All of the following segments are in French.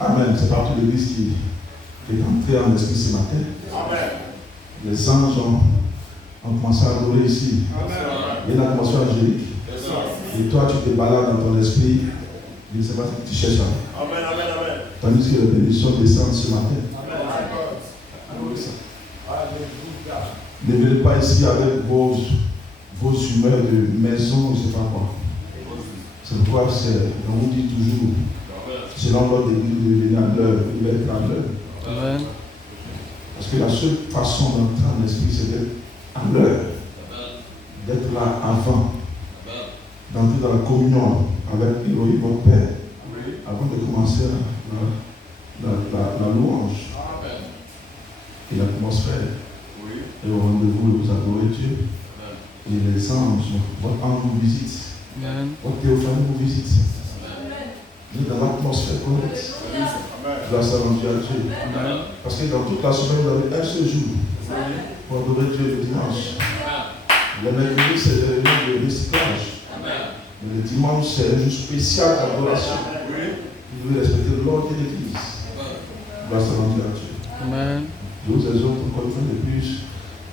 Amen. C'est partout l'église qui est entrée en esprit ce matin. Amen. Les anges ont commencé à adorer ici. Il y a une atmosphère angélique. Et toi, tu te balades dans ton esprit. Je ne sais pas ce que tu cherches là. Tandis que les bénédictions descendent ce matin. Ne venez pas ici avec vos humeurs de maison, je ne sais pas quoi. C'est pourquoi on vous dit toujours, selon l'ordre d'église, de venir à l'heure, vous devez être à l'heure. Parce que la seule façon d'entrer en esprit, c'est d'être à l'heure, d'être là avant, d'entrer dans la communion avec Elohim, votre Père, avant de commencer la louange et l'atmosphère. Et au rendez-vous, vous adorez Dieu. Et les anges, votre ange vous visite. Votre théophanie vous visite. Vous êtes dans l'atmosphère correcte. Grâce à Dieu. Parce que dans toute la semaine, vous avez un seul jour pour adorer Dieu le dimanche. Le mercredi, c'est le réunion de recyclage. Mais le dimanche, c'est un jour spécial d'adoration. Vous devez respecter l'ordre de l'Église. Grâce à Dieu. Amen. Je vous exhorte encore une fois de plus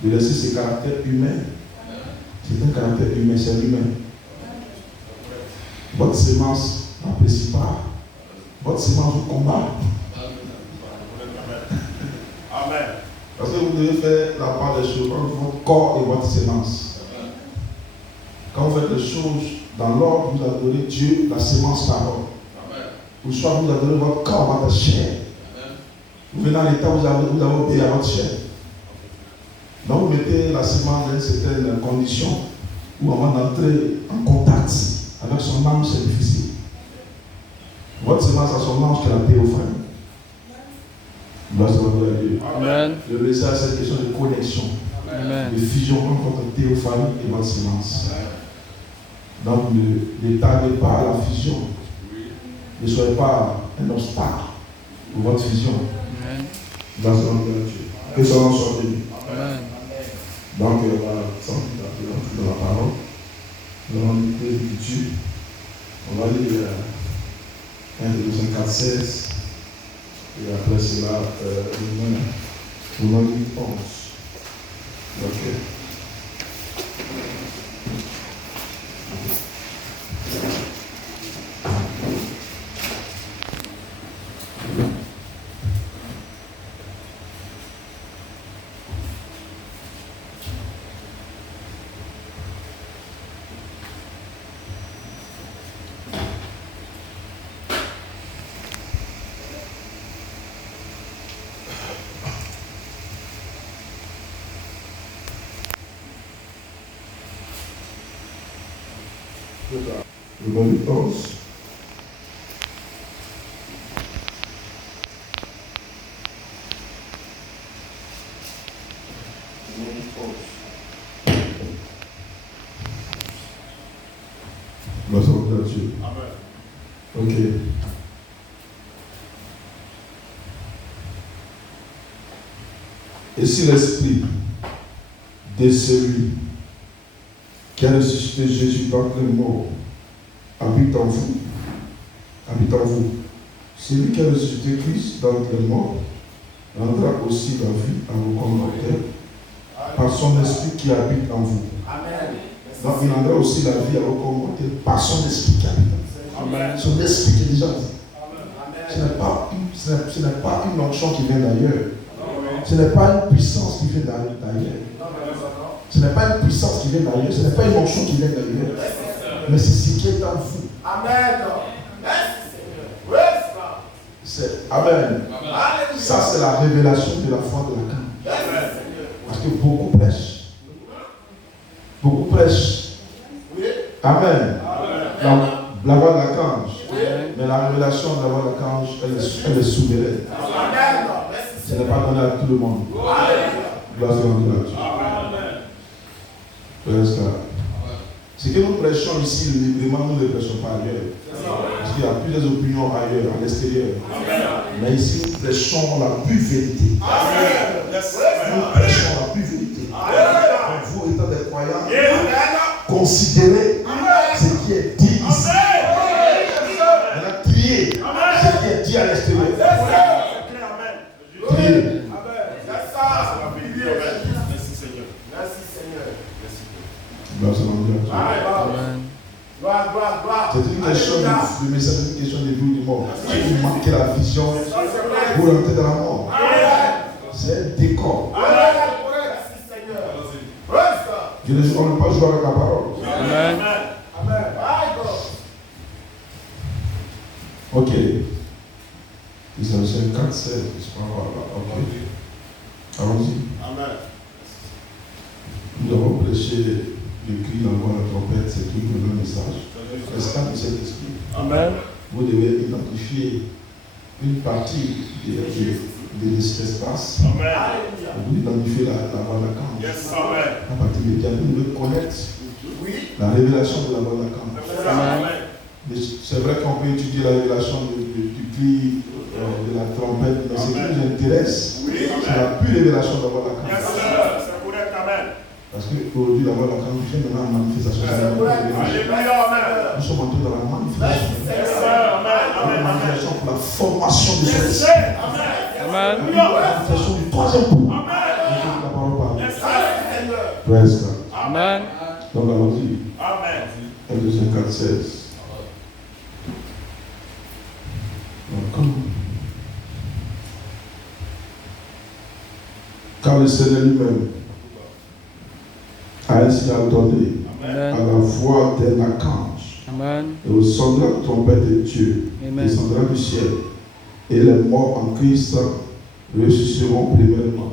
de laisser ce caractère humain. C'est un caractère humain, c'est humain. Votre semence n'apprécie pas. Votre semence vous combat. Amen. Parce que vous devez faire la part des choses entre votre corps et votre semence. Quand vous faites les choses dans l'ordre, vous adorez Dieu, la semence parole. Ou soit vous adorez votre corps, votre chair. Vous venez à l'état où vous avez obéi à votre chair. Donc vous mettez la semence dans une certaine condition où avant d'entrer en contact avec son âme, c'est difficile. Votre semence a son ange qui est la théophanie. Gloire à Dieu. Amen. Le message, c'est une question de connexion, Amen. de fusion entre votre théophanie et votre semence. Donc ne tardez pas à la fusion. Ne soyez pas un obstacle pour votre fusion. Amen. Gloire à Dieu. Que son nom soit béni. Amen. Donc, on va s'entrer dans la parole. Nous allons lire l'Écriture. On va lire 1 Thessaloniciens 4, 16. Et après cela, Romains 8, 11. Ok. Romains 8, 11. Gloire à Dieu. Amen. Ok. Et si l'esprit de celui qui a ressuscité Jésus par les morts habite en vous, celui qui a ressuscité Christ dans les morts rendra aussi la vie à vos commentaires par son esprit qui habite en vous. Amen. Donc il rendra aussi la vie à vos commentaires par son esprit qui habite en vous. Amen. Son esprit qui est déjà en vous. Ce n'est pas une onction qui vient d'ailleurs. Ce n'est pas une puissance qui vient d'ailleurs. Ce n'est pas une puissance qui vient d'ailleurs. Ce n'est pas une onction qui vient d'ailleurs. Mais c'est ce qui est en vous. Amen. Amen. Ça, c'est la révélation de la foi de la canne. Parce que beaucoup prêchent. Beaucoup prêchent. Amen. La voix de l'archange. Mais la révélation de la voix de l'archange, elle est souveraine. Ce n'est pas donné à tout le monde. Gloire à Dieu. Ce que nous prêchons ici, librement, nous ne le prêchons pas ailleurs. Parce qu'il y a plusieurs opinions ailleurs, à l'extérieur. Mais ici, nous prêchons la pure vérité. Nous prêchons la pure vérité. Donc vous, étant des croyants, considérez ce qui est dit ici. Maintenant, triez ce qui est dit à l'extérieur. Triez. C'est une question de message, c'est une question de vie ou de mort. Si vous manquez la vision, vous rentrez dans la mort. C'est un décor. Je ne veux pas jouer avec la parole. Amen. Ok. C'est 4, 7, je crois. Ok. Allons-y. Amen. Nous avons prêché le cri, la voix, la trompette, c'est tout le message. Restant de cet esprit. Amen. Vous devez identifier une partie de l'espace. Amen. Vous identifiez la voix de la camp. Yes, amen. À partir de là, vous devez connaître la révélation de la voix de la camp. Amen. C'est vrai qu'on peut étudier la révélation du cri, de la trompette, mais ce qui nous intéresse, c'est la pure révélation de la voix de la camp. Yes, sir. C'est correct, amen. Parce qu'aujourd'hui, la voix de la camp vient maintenant en manifestation. Nous sommes entrés dans la manifestation. Yes, sir. Amen. La manifestation pour la formation de Yes, ce sir. Amen. Amen. la manifestation du troisième coup. Amen. La parole parle. Yes, sir. Praise God. Amen. Donc allons-y. Amen. Ephésiens 4, 16. Car le Seigneur lui-même a ainsi ordonné à la voix d'un archange Amen. et au son de la trompette de Dieu Amen. descendra du ciel, et les morts en Christ ressusciteront premièrement.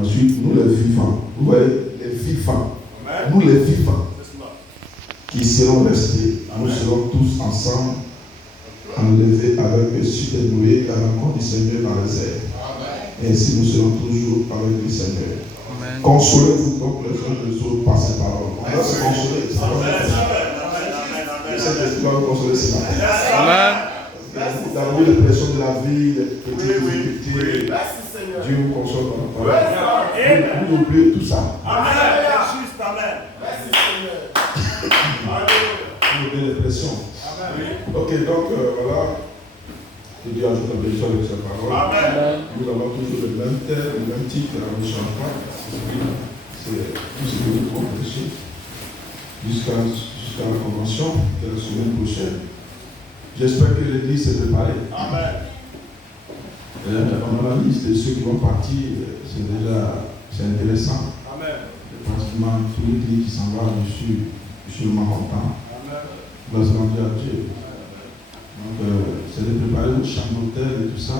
Ensuite, nous les vivants, vous voyez, les vivants, nous les vivants qui serons restés, nous serons tous ensemble enlevés avec eux sur les nuées à la rencontre du Seigneur dans les airs. Et ainsi nous serons toujours avec le Seigneur. Amen. Consolez-vous donc les uns les autres par ces paroles. On doit se consoler. Cette esprit va vous consoler ce matin. Amen. Vous avez l'impression de la vie, des petites difficultés. Dieu vous console dans la parole. Vous oubliez tout ça. Amen. Juste, amen. Vous oubliez les pressions. Ok, donc voilà. Que Dieu ajoute la bénédiction avec sa parole. Amen. Nous avons toujours le même thème, le même titre, on ne change pas. C'est tout ce que nous devons prêcher jusqu'à la convention de la semaine prochaine. J'espère que l'Église s'est préparée. Amen. On a la liste de ceux qui vont partir, c'est intéressant. Amen. Pratiquement tous les clients qui s'en vont, je suis sûrement content. Grâce à Dieu. Donc, c'est de préparer votre chambre d'hôtel et tout ça.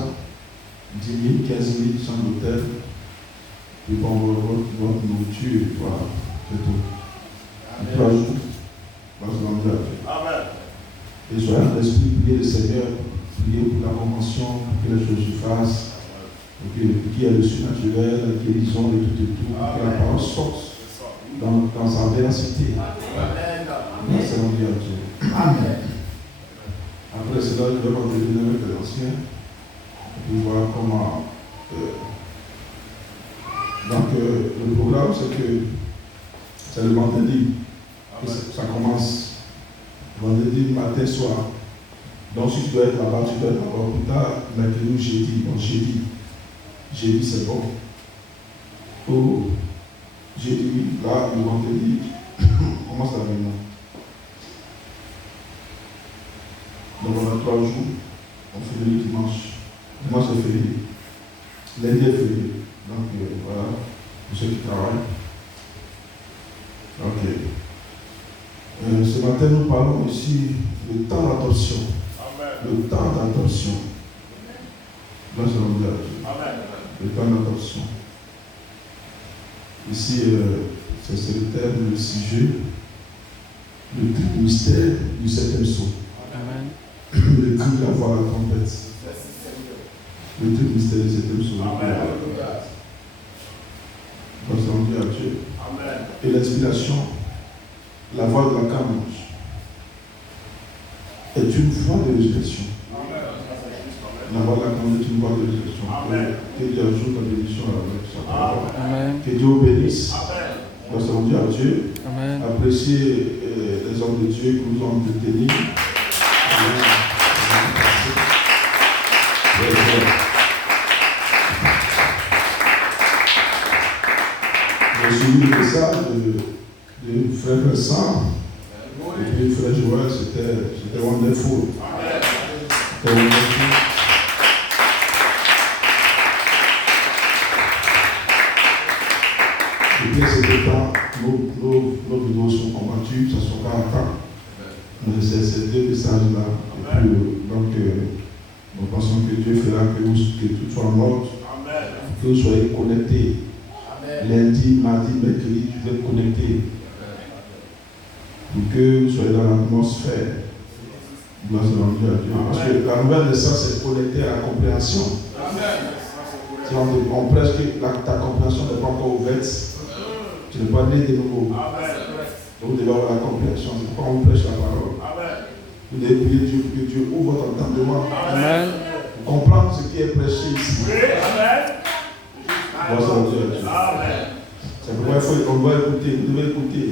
10 000, 15 000 chambres d'hôtel. Puis bon, votre nourriture, voilà, c'est tout. Et 3 jours. Grâce à Dieu. Amen. Et soyez en esprit, priez le Seigneur, priez pour la convention, pour que les choses se fassent, pour qu'il y ait le surnaturel, la guérison et tout, pour que la parole sorte dans sa véracité. Merci à Dieu. Amen. Après cela, je vais continuer avec les anciens pour voir comment. Donc, le programme, c'est le vendredi. Ça commence vendredi matin, soir. Donc, si tu dois être là-bas, tu dois être là-bas plus tard, mercredi ou jeudi. Donc, jeudi, c'est bon. Oh, jeudi, là, le vendredi, on commence la réunion. Donc, on a 3 jours. On fait le dimanche. Dimanche, c'est férié. Lundi est férié. Donc, voilà, pour ceux qui travaillent. Ok. Ce matin, nous parlons ici du temps d'adoption. Le temps d'adoption. Là, c'est l'engagement. Le temps d'adoption. Ici, c'est le terme, le sujet, le mystère du 7e saut. Amen. Le cri de la voix à la trompette. Le truc mystère du 7e saut. Grâce à Dieu. Et l'inspiration, la voix de la caméra est une voix de résurrection. La voix de la caméra est une voix de résurrection. Que Dieu ajoute la bénédiction avec sa parole. Amen. Que Dieu vous bénisse. Grâce à Dieu. Amen. Appréciez les hommes de Dieu qui nous ont entretenus. J'ai suivi le message de Frère Vincent Et puis, frère Joël, c'était wonderful. C'était wonderful. Depuis ce temps, nos vidéos sont combattues, ça ne sont pas en temps. Mais c'est ces deux messages-là. Et puis, donc, nous pensons que Dieu fera que tout soit en ordre, que vous soyez connectés. Lundi, mardi, mercredi, vous êtes connectés. Pour que vous soyez dans l'atmosphère. Gloire à Dieu. Parce que la nouvelle naissance est connectée à la compréhension. Si on prêche que ta compréhension n'est pas encore ouverte, tu n'es pas né de nouveau. Donc vous devez avoir la compréhension. C'est pourquoi on prêche la parole. Vous devez prier Dieu pour que Dieu ouvre votre entendement. Amen. Pour comprendre ce qui est prêché ici. Gloire à Dieu. C'est pourquoi on doit écouter. Vous devez écouter.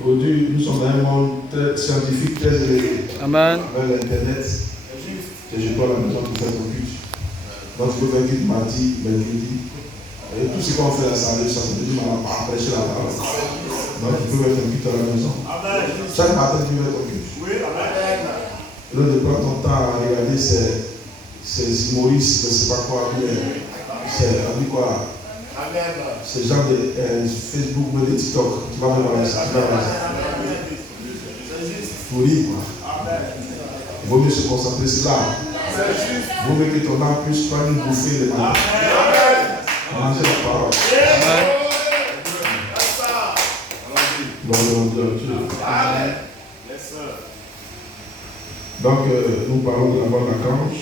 Aujourd'hui, nous sommes dans un monde très scientifique, très élevé. Amen. Avec l'Internet. C'est chez toi à la maison pour faire ton culte. Donc tu peux faire culte mardi, mercredi. Et tout ce qu'on fait à l'Assemblée, ça veut dire qu'on n'a pas prêché la parole. Donc tu peux faire ton culte à la maison. Chaque matin, tu peux faire ton culte. Là, de prendre ton temps à regarder ces humoristes, je ne sais pas quoi, c'est quoi. C'est genre de Facebook ou de TikTok. Tu vas voir ça. Pour rire, quoi. Il vaut mieux se concentrer sur là. Il vaut mieux que ton âme puisse prendre une bouffée de matin. Manger la parole. Donc, nous parlons de la bonne archange.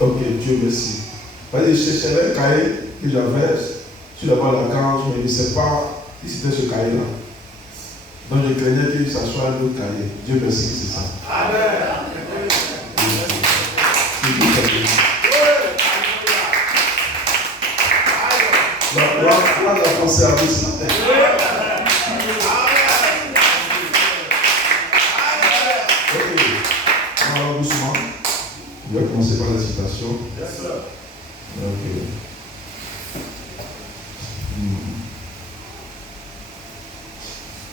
Ok, Dieu merci. Je cherchais un cahier que j'avais sur la bonne archange, mais je ne sais pas si c'était ce cahier-là. Donc, je craignais que ça soit un autre cahier. Dieu merci que c'est ça. Amen. Là, on a pensé à vous ce matin. Ok. Alors, doucement. On va commencer par la citation. Ok.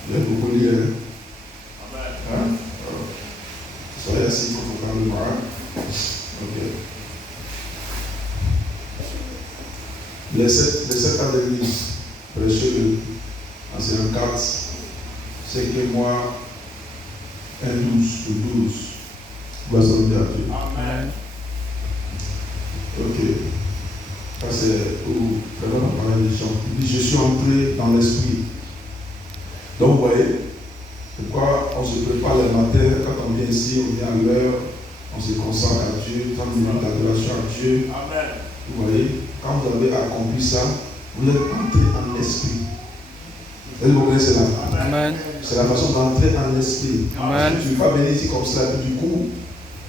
Il y a beaucoup de liens. Hein? Soyez assis confortablement. Ok. Les sept ans d'église, prêchez-le en séance 4, c'est que moi, 1, 12 ou 12. Gloire à Dieu. Amen. Ok. Ça c'est où vraiment on parle des gens. Il dit, je suis entré dans l'esprit. Donc vous voyez, pourquoi on se prépare le matin, quand on vient ici, on vient à l'heure, on se consacre à Dieu, 30 minutes d'adoration à Dieu. Amen. Vous voyez, quand vous avez accompli ça, vous êtes entré en esprit. Vous comprenez cela? Amen. C'est la façon d'entrer en esprit. Amen. Tu ne vas pas venir ici comme cela, et du coup,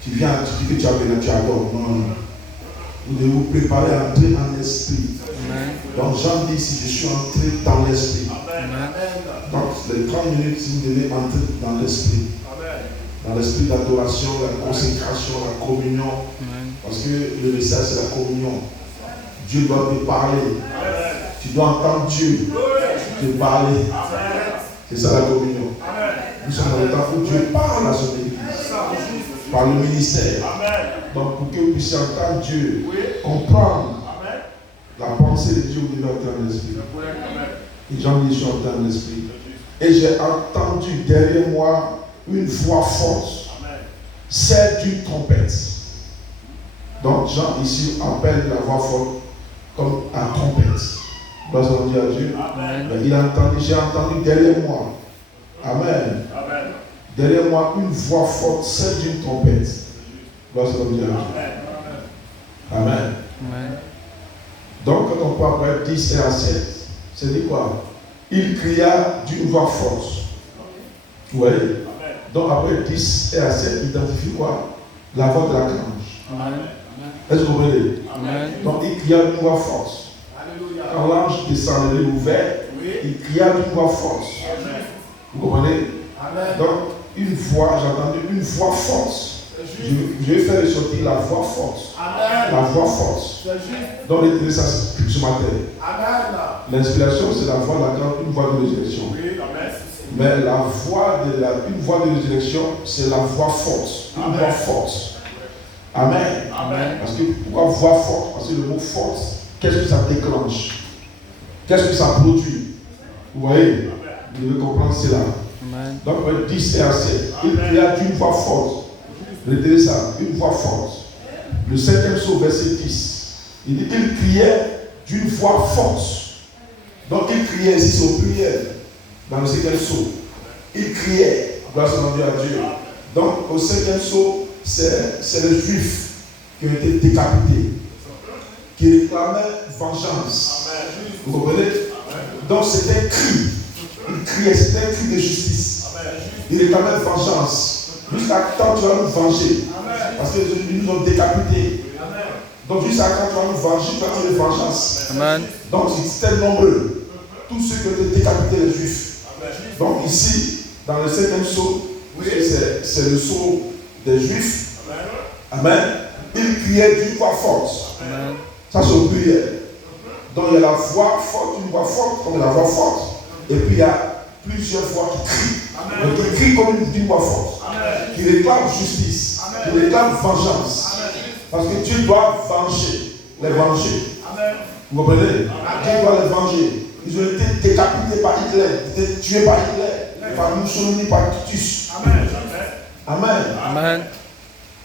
tu viens, tu dis que tu as venu, tu adores. Non. Vous devez vous préparer à entrer en esprit. Amen. Donc Jean dit ici, je suis entré dans l'esprit. Amen. Donc les 30 minutes, vous devez entrer dans l'esprit. Dans l'esprit d'adoration, la consécration, la communion. Amen. Parce que le message c'est la communion. Dieu doit te parler. Amen. Tu dois entendre Dieu te parler. C'est ça la communion. Amen. Nous sommes dans le temps où Dieu parle à son église. Par le ministère. Amen. Donc pour que vous puissiez entendre Dieu, comprendre la pensée de Dieu, vous devez entrer dans l'esprit. Et Jean dit, je suis entré dans l'esprit. Et j'ai entendu derrière moi une voix forte, celle d'une trompette. Donc Jean ici appelle la voix forte comme la trompette. Gloire à Dieu. Amen. Il a entendu, j'ai entendu derrière moi. Amen. Amen. Derrière moi une voix forte, celle d'une trompette. Gloire à Dieu. Amen. Amen. Donc quand on peut après 10 et à 7, c'est dit quoi? Il cria d'une voix forte. Vous voyez? Donc après 10 et à 7, identifie quoi? La voix de l'archange. Amen. Est-ce que vous comprenez? Amen. Donc il cria d'une voix forte. Quand l'ange descend le livre ouvert, il cria d'une voix forte. Vous comprenez? Amen. Donc une voix, j'ai entendu une voix forte. Je vais faire ressortir la voix forte. Amen. La voix forte. C'est juste. Donc, retenez ça ce matin. Amen. L'inspiration, c'est la voix de la grande, une voix de résurrection. Oui, amen. Mais une voix de résurrection, c'est la voix forte. Une voix forte. Amen. Amen. Parce que pourquoi voix forte? Parce que le mot forte, qu'est-ce que ça déclenche? Qu'est-ce que ça produit? Vous voyez? Vous devez comprendre cela. Amen. Donc, 10 et assez. Il cria d'une voix forte. Retenez ça, une voix forte. Le 5e psaume, verset 10. Il dit qu'il criait d'une voix forte. Donc, il criait, ici c'est au pluriel, dans le 5e psaume. Il criait, grâce à Dieu. Donc, au 5e psaume, c'est les Juifs qui ont été décapités, qui réclamaient vengeance. Vous comprenez? Donc, c'était un cri. Il criait, c'était un cri de justice. Il réclamait vengeance. Jusqu'à quand tu vas nous venger? Parce qu'ils nous ont décapités. Donc, jusqu'à quand tu vas nous venger, tu vas tirer vengeance. Amen. Donc, c'était nombreux. Tous ceux qui ont été décapités, les Juifs. Donc, ici, dans le 5e psaume, c'est le psaume des Juifs. Amen. Il criait d'une voix forte. Amen. Ça, c'est au pluriel. Donc, il y a la voix forte, une voix forte, comme la voix forte. Et puis, il y a plusieurs voix qui crient. Donc, qui crient comme une voix forte. Qui réclament justice. Qui réclament vengeance. Parce que Dieu doit venger. Les venger. Vous comprenez? Dieu doit les venger. Ils ont été décapités par Hitler. Ils ont été tués par Hitler. Par Mussolini, par Titus. Amen. Amen.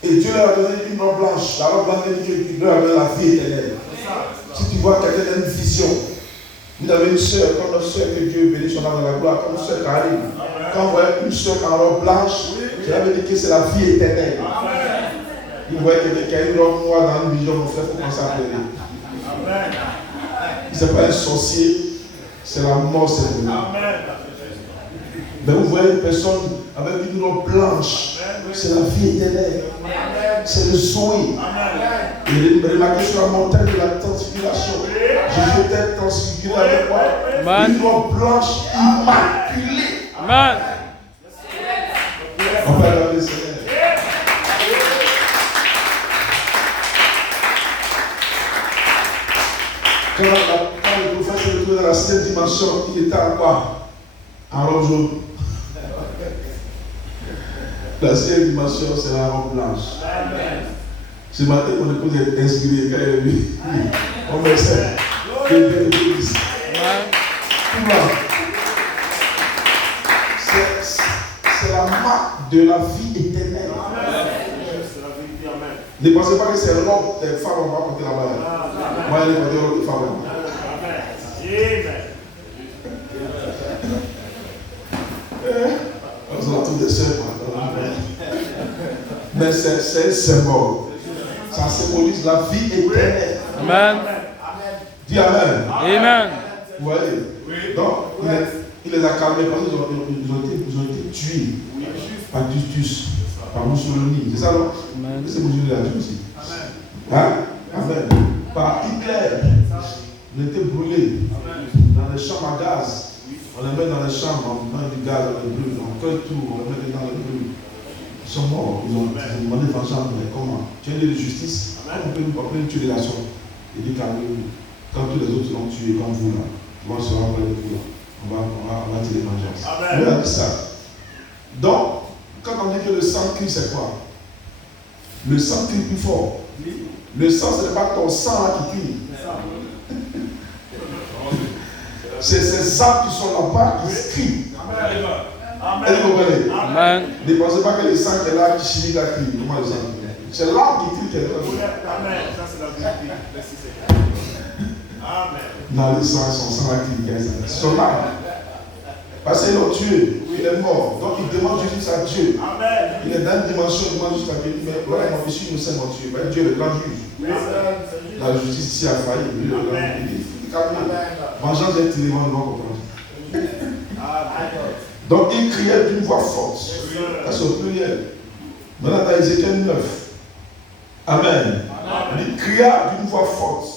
Et Dieu leur a donné une robe blanche. La robe blanche de Dieu qui leur a donné la vie éternelle. Si tu vois quelqu'un qui a une vision, vous avez une soeur, comme notre soeur que Dieu bénit son âme dans la gloire, comme soeur Karine. Quand vous voyez une soeur en robe blanche, cela veut dire que c'est la vie éternelle. Vous voyez quelqu'un qui a une robe noire dans une vision, mon frère, il faut commencer à pleurer. Ce n'est pas un sorcier, c'est la mort, c'est le mort. Mais vous voyez une personne avec une robe blanche, c'est la vie éternelle. C'est le soin. Et remarquez sur la montagne de la transfiguration. Jésus était transfiguré avec moi. Une robe blanche immaculée. Amen. On va regarder le Seigneur. Quand le prophète s'est retrouvé dans la 7e dimension, il était à quoi? En robe jaune. La 7e dimension, c'est la robe blanche. Ce matin, mon épouse est inspirée quand elle est venue. On me sait. C'est la marque de la vie éternelle. Ne pensez pas que c'est l'homme des femmes qu'on va porter là-bas. Moi, je vais porter l'homme des femmes. On a tous des sœurs. Mais c'est un symbole. Ça symbolise la vie éternelle. Amen. Dis Amen. Amen. Vous voyez? Donc, il les a calmés parce qu'ils ont été tués par Titus, par Mussolini. C'est ça, non? C'est Mussolini l'a tué aussi. Hein? Amen. Par Hitler. Il était brûlé dans les chambres à gaz. On les met dans les chambres, on met du gaz, on les brûle, on colle tout, on les met dans les brûle. Ils sont morts, ils ont demandé vengeance, mais comment? Tu as dit de justice, on peut nous tuer de la sorte. Il dit calmez-vous. Quand tous les autres l'ont tué, comme vous là, on sera près de vous là. On va tirer vengeance. Il a dit ça. Donc, quand on dit que le sang crie, c'est quoi? Le sang crie plus fort. Le sang, ce n'est pas ton sang là qui crie. C'est ces âmes qui sont là-bas qui crient. Amen. Amen. Ne pensez pas que le sang qui est là qui chimie la crie. Comment le sang? C'est l'âme qui crie quelque chose. Amen. Ça, c'est la vérité. Amen. Dans le sang, son sang la crie. Son âme. Parce qu'ils l'ont tué. Il est mort. Donc il demande justice à Dieu. Amen. Il est dans une dimension, il demande juste à Dieu. Mais voilà, mon fils innocent m'a tué. Mais Dieu est le grand juge. La justice ici a failli. Lui, le grand juge. Vengeance est tirée, on doit comprendre. Donc il criait d'une voix forte. Ça c'est au pluriel. Maintenant dans Ézéchiel 9. Amen. Il cria d'une voix forte.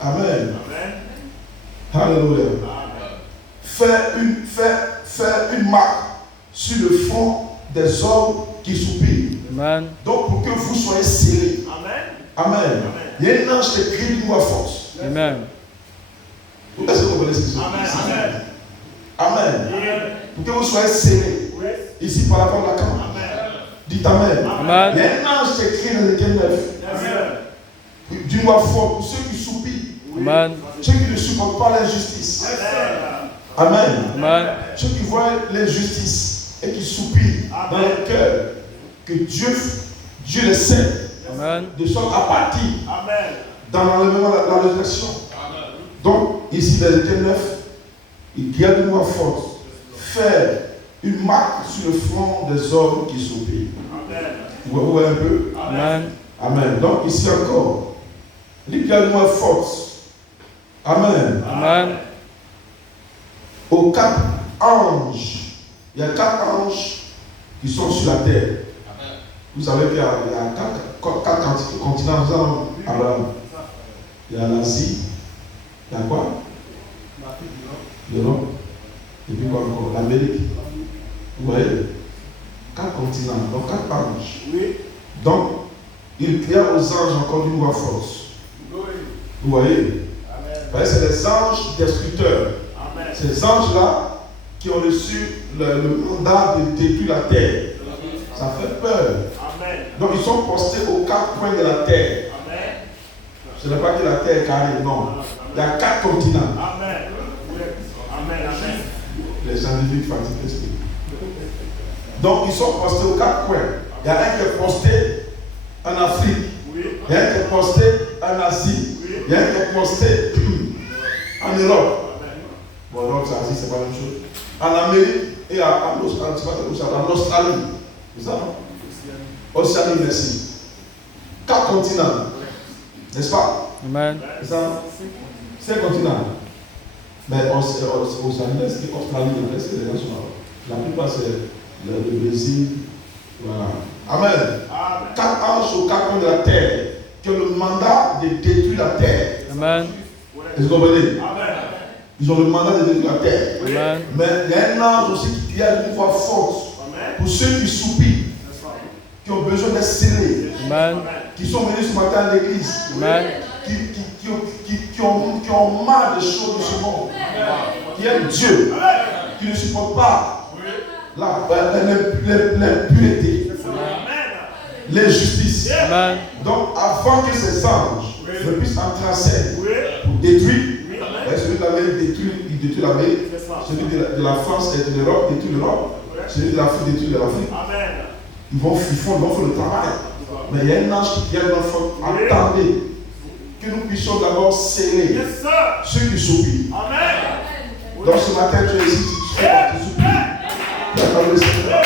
Amen. Alléluia. Faire une marque sur le front des hommes qui soupirent. Amen. Donc, pour que vous soyez scellés. Amen. Amen. Il y a un ange qui crie d'une voix forte. Amen. Est-ce que vous connaissez ce que c'est? Amen. Amen. Pour que vous soyez scellés. Ici, par rapport à la camp. Dites Amen. Amen. Il y a un ange qui crie dans Ézéchiel 9. D'une voix forte pour ceux qui soupirent. Amen. Ceux qui ne supportent pas l'injustice. Amen. Amen. Ceux qui voient l'injustice et qui soupirent dans leur cœur. Que Dieu les scelle. Amen. De sorte à partir dans l'enlèvement de la résurrection. Donc, ici dans Ézéchiel 9, il y a une voix forte. Faire une marque sur le front des hommes qui soupirent. Vous voyez un peu? Amen. Amen. Donc, ici encore, il y a une voix forte. Amen. Amen. Aux 4 anges, il y a 4 anges qui sont sur la terre. Vous savez qu'il y a 4 continents. Abraham. Il y a l'Asie. Il y a quoi? L'Europe. Et puis quoi encore? L'Amérique. Vous voyez? 4 continents. Donc 4 anges. Donc, il cria aux anges encore d'une voix forte. Vous voyez? C'est les anges destructeurs. Ces anges-là qui ont reçu le mandat de détruire la terre. Ça fait peur. Donc ils sont postés aux 4 coins de la terre. Ce n'est pas que la terre est carrée, non. Il y a 4 continents. Les scientifiques fatigués. Donc ils sont postés aux 4 coins. Il y a un qui est posté en Afrique. Il y a un qui est posté en Asie. Il y a un qui est posté en Europe. Bon, Europe, c'est Asie, c'est pas la même chose. En Amérique et en Australie. C'est ça, non? Océanie, merci. 4 continents. N'est-ce pas? Amen. C'est ça? 5 continents. Mais Océanie, c'est Australie, c'est les nations. La plupart, c'est le Brésil. Voilà. Amen. 4 anges aux 4 coins de la terre qui ont le mandat de détruire la terre. Amen. Est-ce que vous comprenez? Ils ont le mandat de détruire la terre. Amen. Mais il y a un ange aussi qui a une voix forte pour ceux qui soupirent, qui ont besoin d'être scellés, Amen. qui sont venus ce matin à l'église, Amen. qui ont marre des choses de ce monde, qui aiment Dieu, qui ne supportent pas l'impureté, l'injustice. Amen. Donc, avant que ces anges ne puissent entrer en scène pour détruire, celui de l'Amérique il détruit l'Amérique, celui de la France et de l'Europe détruit l'Europe, celui de l'Afrique détruit l'Afrique. Ils vont faire le travail. Mais il y a un ange qui vient dans le fond. Attendez que nous puissions d'abord sceller ceux qui soupirent. Donc ce matin, tu es ici, tu soupires. D'accord, le Seigneur.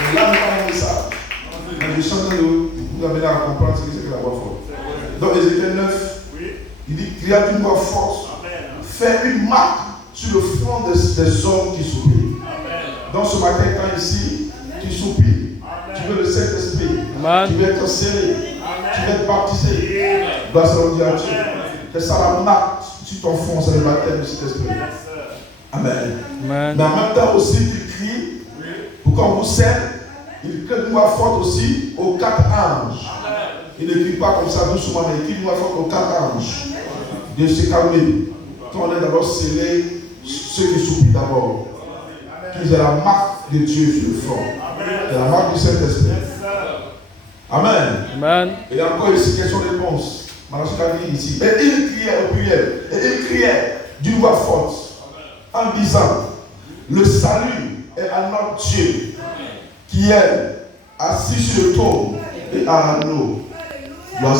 Mais là, nous parlons de ça. Mais je sens que vous amener à comprendre ce que c'est que la voix forte. Donc Ézéchiel 9, il dit qu'il y a une voix forte. Faire une marque sur le front des hommes qui soupirent. Donc ce matin, quand ici, tu soupires, tu veux le Saint-Esprit, tu veux être scellé, tu veux être baptisé. Gloire à Dieu. C'est ça la marque sur ton front, c'est le baptême du Saint-Esprit. Amen. Amen. Mais en même temps aussi, il crie pour qu'on vous scelle. Il crie une voix forte aussi aux 4 anges. Il ne crie pas comme ça doucement, mais il crie une voix forte aux 4 anges. De se calmer. Quand on est d'abord scellé, ceux qui soupirent d'abord. Qu'ils aient la marque de Dieu sur le front. Et la marque du Saint-Esprit. Amen. Amen. Et encore ici, question-réponse. Marachka dit ici. Et il criait au pluriel. Et il criait d'une voix forte. En disant, le salut est à notre Dieu qui est assis sur le trône et à l'anneau. Gloire à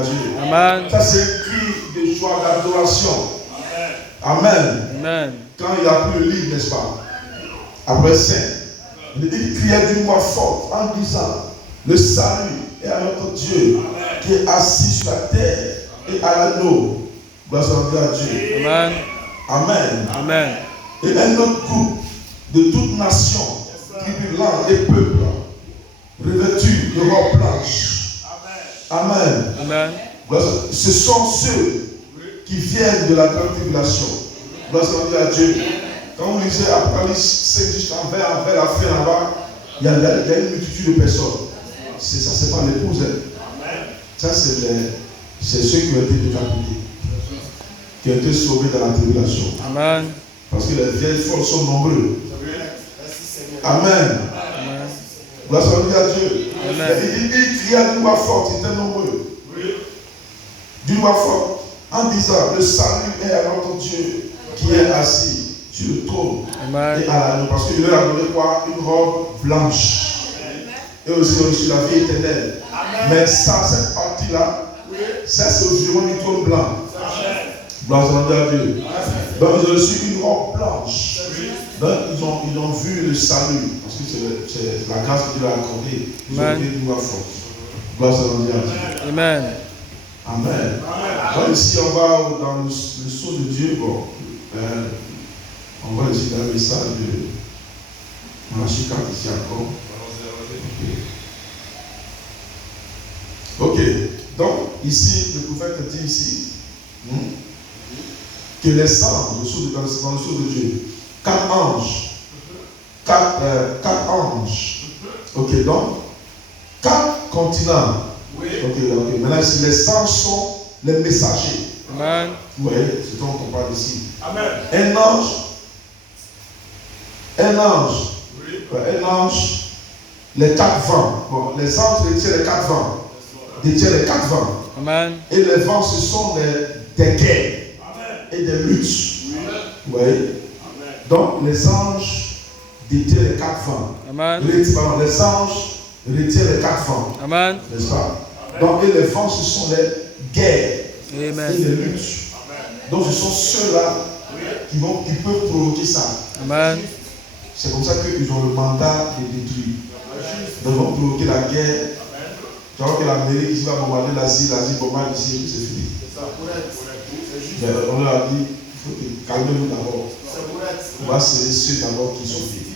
Dieu. Amen. Ça c'est un cri de joie, d'adoration. Amen. Amen. Quand il n'y a plus le livre, n'est-ce pas? Après ça, il criait d'une voix forte en disant, le salut est à notre Dieu qui est assis sur la terre et à l'anneau. Gloire à Dieu. Amen. Amen. Amen. Et un autre groupe de toutes nations, tribus, langues et peuples, revêtus de robes blanches. Amen. Amen. Ce sont ceux qui viennent de la grande tribulation. Gloire à Dieu. Quand vous lisez Apocalypse 5 jusqu'à vers la fin là-bas, il y a une multitude de personnes. C'est ça, c'est pas l'épouse. Ça, c'est ceux qui ont été décapités, qui ont été sauvés dans la tribulation. Amen. Parce que les vieilles folles sont nombreux. Amen. Gloire à Dieu. Il cria d'une voix forte, ils étaient nombreux. D'une voix forte, en disant, le salut est à notre Dieu qui est assis sur le trône. Amen. Et à l'agneau. Parce qu'il leur a donné quoi? Une robe blanche. Et aussi reçu la vie éternelle. Mais ça, cette partie-là, ça c'est au jurement du trône blanc. Gloire à Dieu. Donc ils ont reçu une robe blanche. Donc ils ont vu le salut. Parce que c'est la grâce que Dieu a accordée. Ils ont été d'une voix forte. Gloire à Dieu. Amen. Amen. Donc ici on va dans le sceau de Dieu. Bon, on va ici dans le message de Malachie 4 ici encore. Ok, donc ici, le prophète dit ici que les anges, dans le sceau de Dieu, 4 anges, 4 anges, ok, donc 4 continents, ok, maintenant ici, les anges sont les messagers. Amen. Vous voyez, c'est ce qu'on parle ici. Amen. Un ange, les 4 vents. Bon, les anges détiennent les 4 vents. Détiennent les 4 vents. Amen. Et les vents, ce sont des guerres. Amen. Et des luttes. Vous voyez? Amen. Donc, les anges détiennent les 4 vents. Amen. Les anges retiennent les 4 vents. Amen. N'est-ce pas? Donc, et les vents, ce sont les guerres. Amen. Et les luttes. Donc, ce sont ceux-là qui peuvent provoquer ça. Amen. C'est comme ça qu'ils ont le mandat de détruire. Donc, ils vont provoquer la guerre. Tu vois que l'Amérique ici va bombarder l'Asie bombarde ici, c'est fini. Mais on leur a dit, il faut que calmez-vous d'abord. On va serrer ceux d'abord qui sont faits.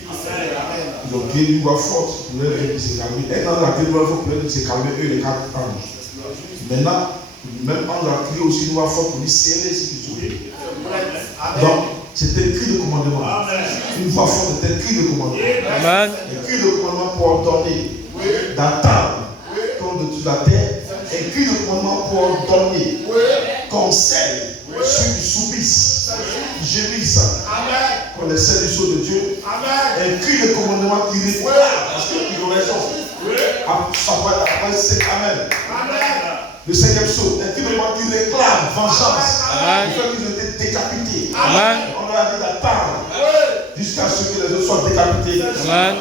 Ils ont crié une voix forte pour leur dire qu'ils se calment. Et quand on a crié une voix forte pour leur dire qu'ils se calment, eux les 4 anges. Maintenant, même on a crié aussi une voix forte pour dire serrer ce qui sont faits. Donc, c'était un cri de commandement. Une voix forte était un cri de commandement. Amen. Un cri de commandement pour ordonner, d'attendre. De toute la terre, et puis le commandement pour ordonner, conseil, ceux qui subissent, qui gémissent, pour les saints du sceau de Dieu, un cri de commandement qui réclame, parce qu'ils ont raison. Après, c'est Amen. Le 5e sceau, un cri de commandement qui réclame vengeance, le fait qu'ils ont été décapités. Amen. On leur a dit d'attendre jusqu'à ce que les autres soient décapités. Amen.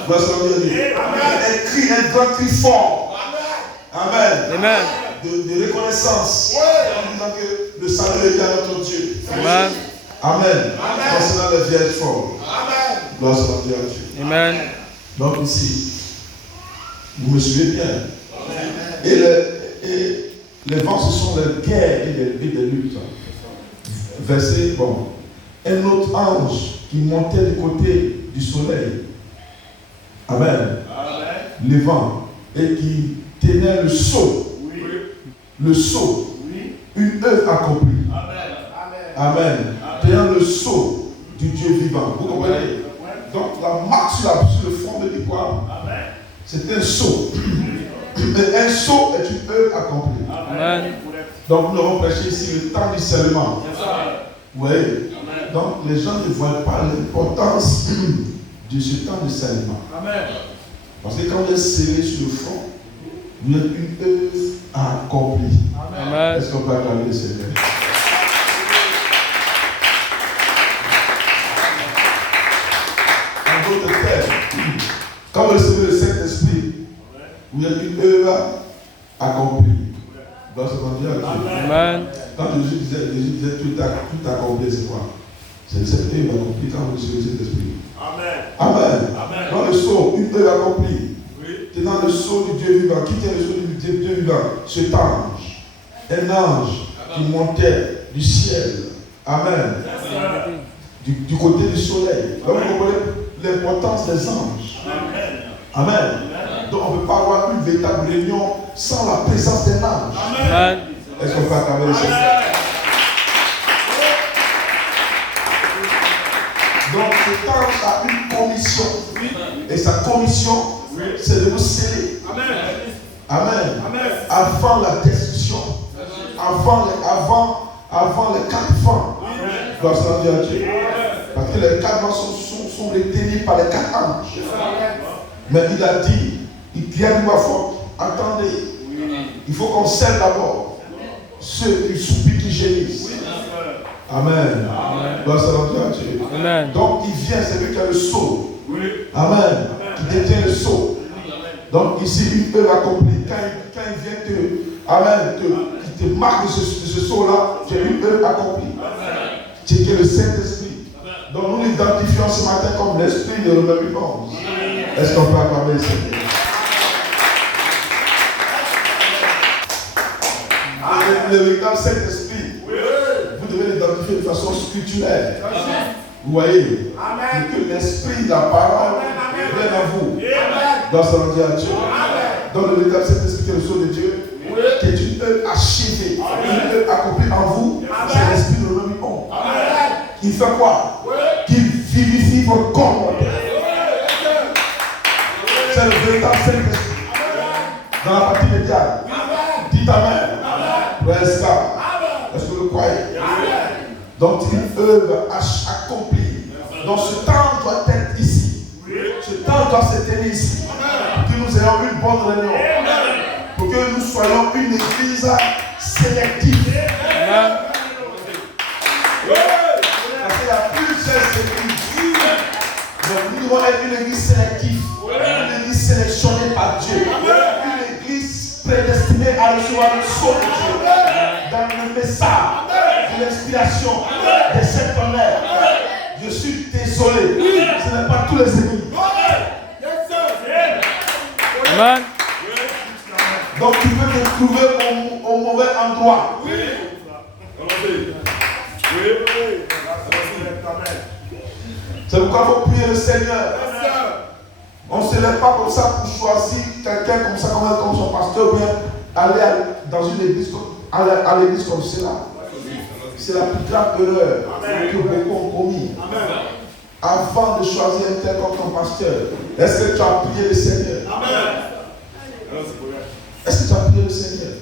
Un grand cri fort. Amen. Amen. De reconnaissance. En disant que le salut est à notre Dieu. Amen. Amen. Concernant les vieilles formes. Amen. Gloire à Dieu. Amen. Donc ici, vous me suivez bien. Et les vents, ce sont les guerres et des luttes. Verset, bon. Un autre ange qui montait du côté du soleil. Amen. Les vents. Et qui tenait le sceau. Le sceau. Une œuvre accomplie. Amen. Tenant le sceau du Dieu vivant. Vous comprenez? Donc la marque sur le front de l'Ivoire, c'est un sceau. Mais un sceau est une œuvre accomplie. Amen. Donc nous avons prêché ici le temps du scellement. Vous voyez? Donc les gens ne voient pas l'importance de ce temps de scellement. Parce que quand vous êtes scellé sur le front, vous êtes une œuvre accomplie. Amen. Est-ce qu'on peut acclamer le Seigneur? En d'autres termes, quand vous recevez le Saint-Esprit, vous êtes une œuvre accomplie. Dans ce monde, Amen. quand Jésus disait tout accompli, c'est quoi? C'est cette œuvre accomplie quand vous recevez le Saint-Esprit. Amen. Dans le sceau, une œuvre accomplie. Tenant le sceau du Dieu vivant. Qui tient le sceau du Dieu vivant? Cet ange. Un ange qui montait du ciel. Amen. Du côté du soleil. Donc vous comprenez l'importance des anges. Amen. Donc on ne peut pas avoir une véritable réunion sans la présence d'un ange. Amen. Est-ce qu'on peut acclamer le Seigneur? Donc temps a une commission. Et sa commission, c'est de vous sceller. Amen. Avant la destruction. Avant les 4 vents. Gloire à Dieu. Parce que les 4 vents sont retenus par les 4 anges. Mais il a dit, il crie à voix forte, attendez, il faut qu'on scelle d'abord ceux qui soupirent, qui gémissent. Amen. Gloire à Dieu. Amen. Donc il vient, c'est lui qui a le sceau. Amen. Qui détient le sceau. Donc ici, une œuvre accomplie. Quand il vient qui te marque de ce sceau-là, j'ai une œuvre accomplie. C'est que le Saint-Esprit. Donc nous l'identifions ce matin comme l'esprit de l'homme. Est-ce qu'on peut acclamer le Seigneur? Le véritable Saint-Esprit, vous devez l'identifier de façon spirituelle. Vous voyez, que l'esprit de la parole vienne à vous. Dans ce nom de Dieu. Donc le véritable Saint-Esprit qui est le sceau de Dieu, qui est une œuvre achevée, une œuvre accomplie en vous, c'est l'esprit de l'homme. Il fait quoi? Qu'il vivifie votre corps. C'est le véritable Saint-Esprit. Dans la partie médiane. Dites Amen. Reste là. Est-ce que vous le croyez? Donc, une œuvre accomplie. Donc, ce temps doit être ici. Ce temps doit se tenir ici. Pour que nous ayons une bonne réunion. Pour que nous soyons une église sélective. Amen. Parce qu'il y a plusieurs églises. Donc, nous devons être une église sélective. Une église sélectionnée par Dieu. Une église prédestinée à recevoir le sceau de Dieu. Dans le message de l'inspiration des 7 tonnerres. Je suis désolé. Ce n'est pas tous les églises. Amen. Donc tu peux te trouver au mauvais endroit. C'est pourquoi il faut prier le Seigneur. On ne se lève pas comme ça pour choisir quelqu'un comme ça, comme son pasteur, ou bien aller dans une église, à l'église comme cela. C'est la plus grave erreur que beaucoup ont commis. Avant de choisir un tel comme ton pasteur, est-ce que tu as prié le Seigneur? Est-ce que tu as prié le Seigneur?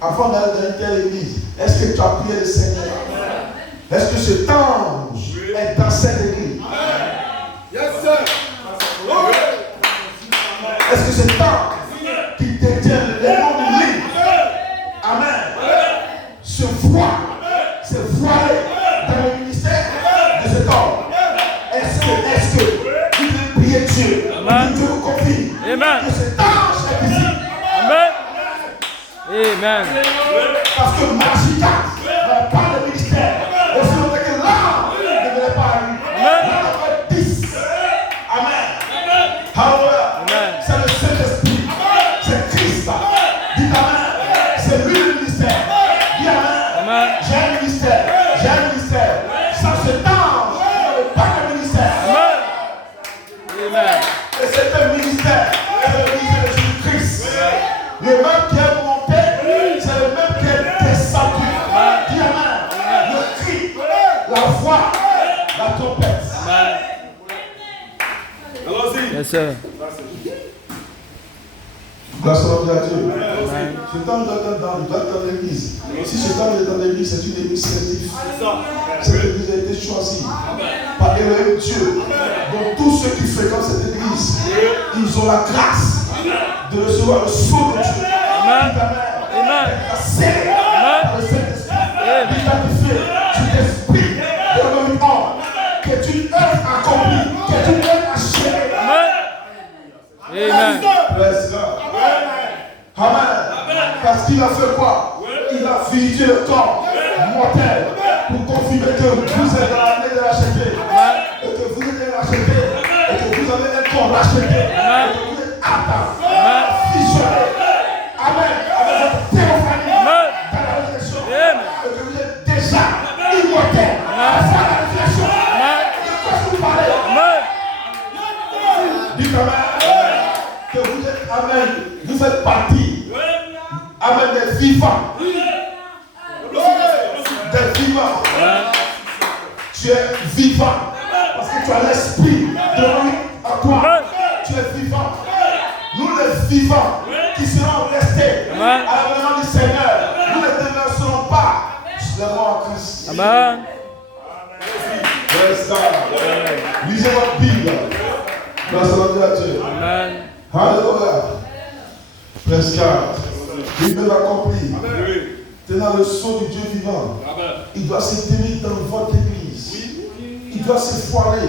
Avant d'aller dans une telle église, est-ce que tu as prié le Seigneur? Est-ce que cet ange est dans cette église? Est-ce que cet ange qui détient les noms du livre, amen, se voilé dans le ministère de cet homme? Est-ce que tu veux prier Dieu? Dieu vous confie que cet ange est ici. Amen. Amen. Parce que Magica n'a pas de ministère. Et si on dit que l'âme ne venait pas à lui, l'âme avait 10. Amen. Alléluia. C'est le Saint-Esprit. C'est Christ. Dites Amen. C'est lui le ministère. Dis Amen. J'ai un ministère. J'ai un ministère. Sans cet ange, je n'ai pas de ministère. Amen. Et c'est un ministère. C'est le ministère de Jésus-Christ. Le même qui est monté, c'est le même qui est descendu. Dis Amen. Le cri, la voix, la trompette. Allons-y. Yes, sir. Grâce à Dieu. Ce temps doit être dans l'église. Si ce temps est dans l'église, c'est une église sélective. Cette église a été choisie par Dieu. Donc tous ceux qui fréquentent cette église, ils ont la grâce de recevoir le sceau de Dieu. Amen. Amen. Scellé par le Saint-Esprit. Identifié sur l'esprit de l'homme qui est une œuvre accomplie, qui est une œuvre achevée. Amen. Amen. Parce qu'il a fait quoi? Il a vivifié le corps mortel pour confirmer que vous êtes dans l'année de racheter. Et que vous êtes racheté. Et que vous avez un corps racheté. Et que vous êtes apte à fusionner. Amen. Avec votre théophanie dans la résurrection. Et que vous êtes déjà immortel à faire la réflexion. De quoi vous parlez? Dites Amen. Que vous êtes Amen. Vous faites partie. Amen. Des vivants. Des vivants. Tu es vivant. Parce que que tu as l'esprit de lui à toi. Tu es vivant. Nous les vivants qui serons restés à l'avènement du Seigneur, nous ne déverserons pas les morts en Christ. Amen. Lisez votre Bible. Grâce à Dieu. Amen. Alléluia. Verset 4. Bible accompli. Tenant le sceau du Dieu vivant. Il doit se tenir dans votre église. Il doit se foirer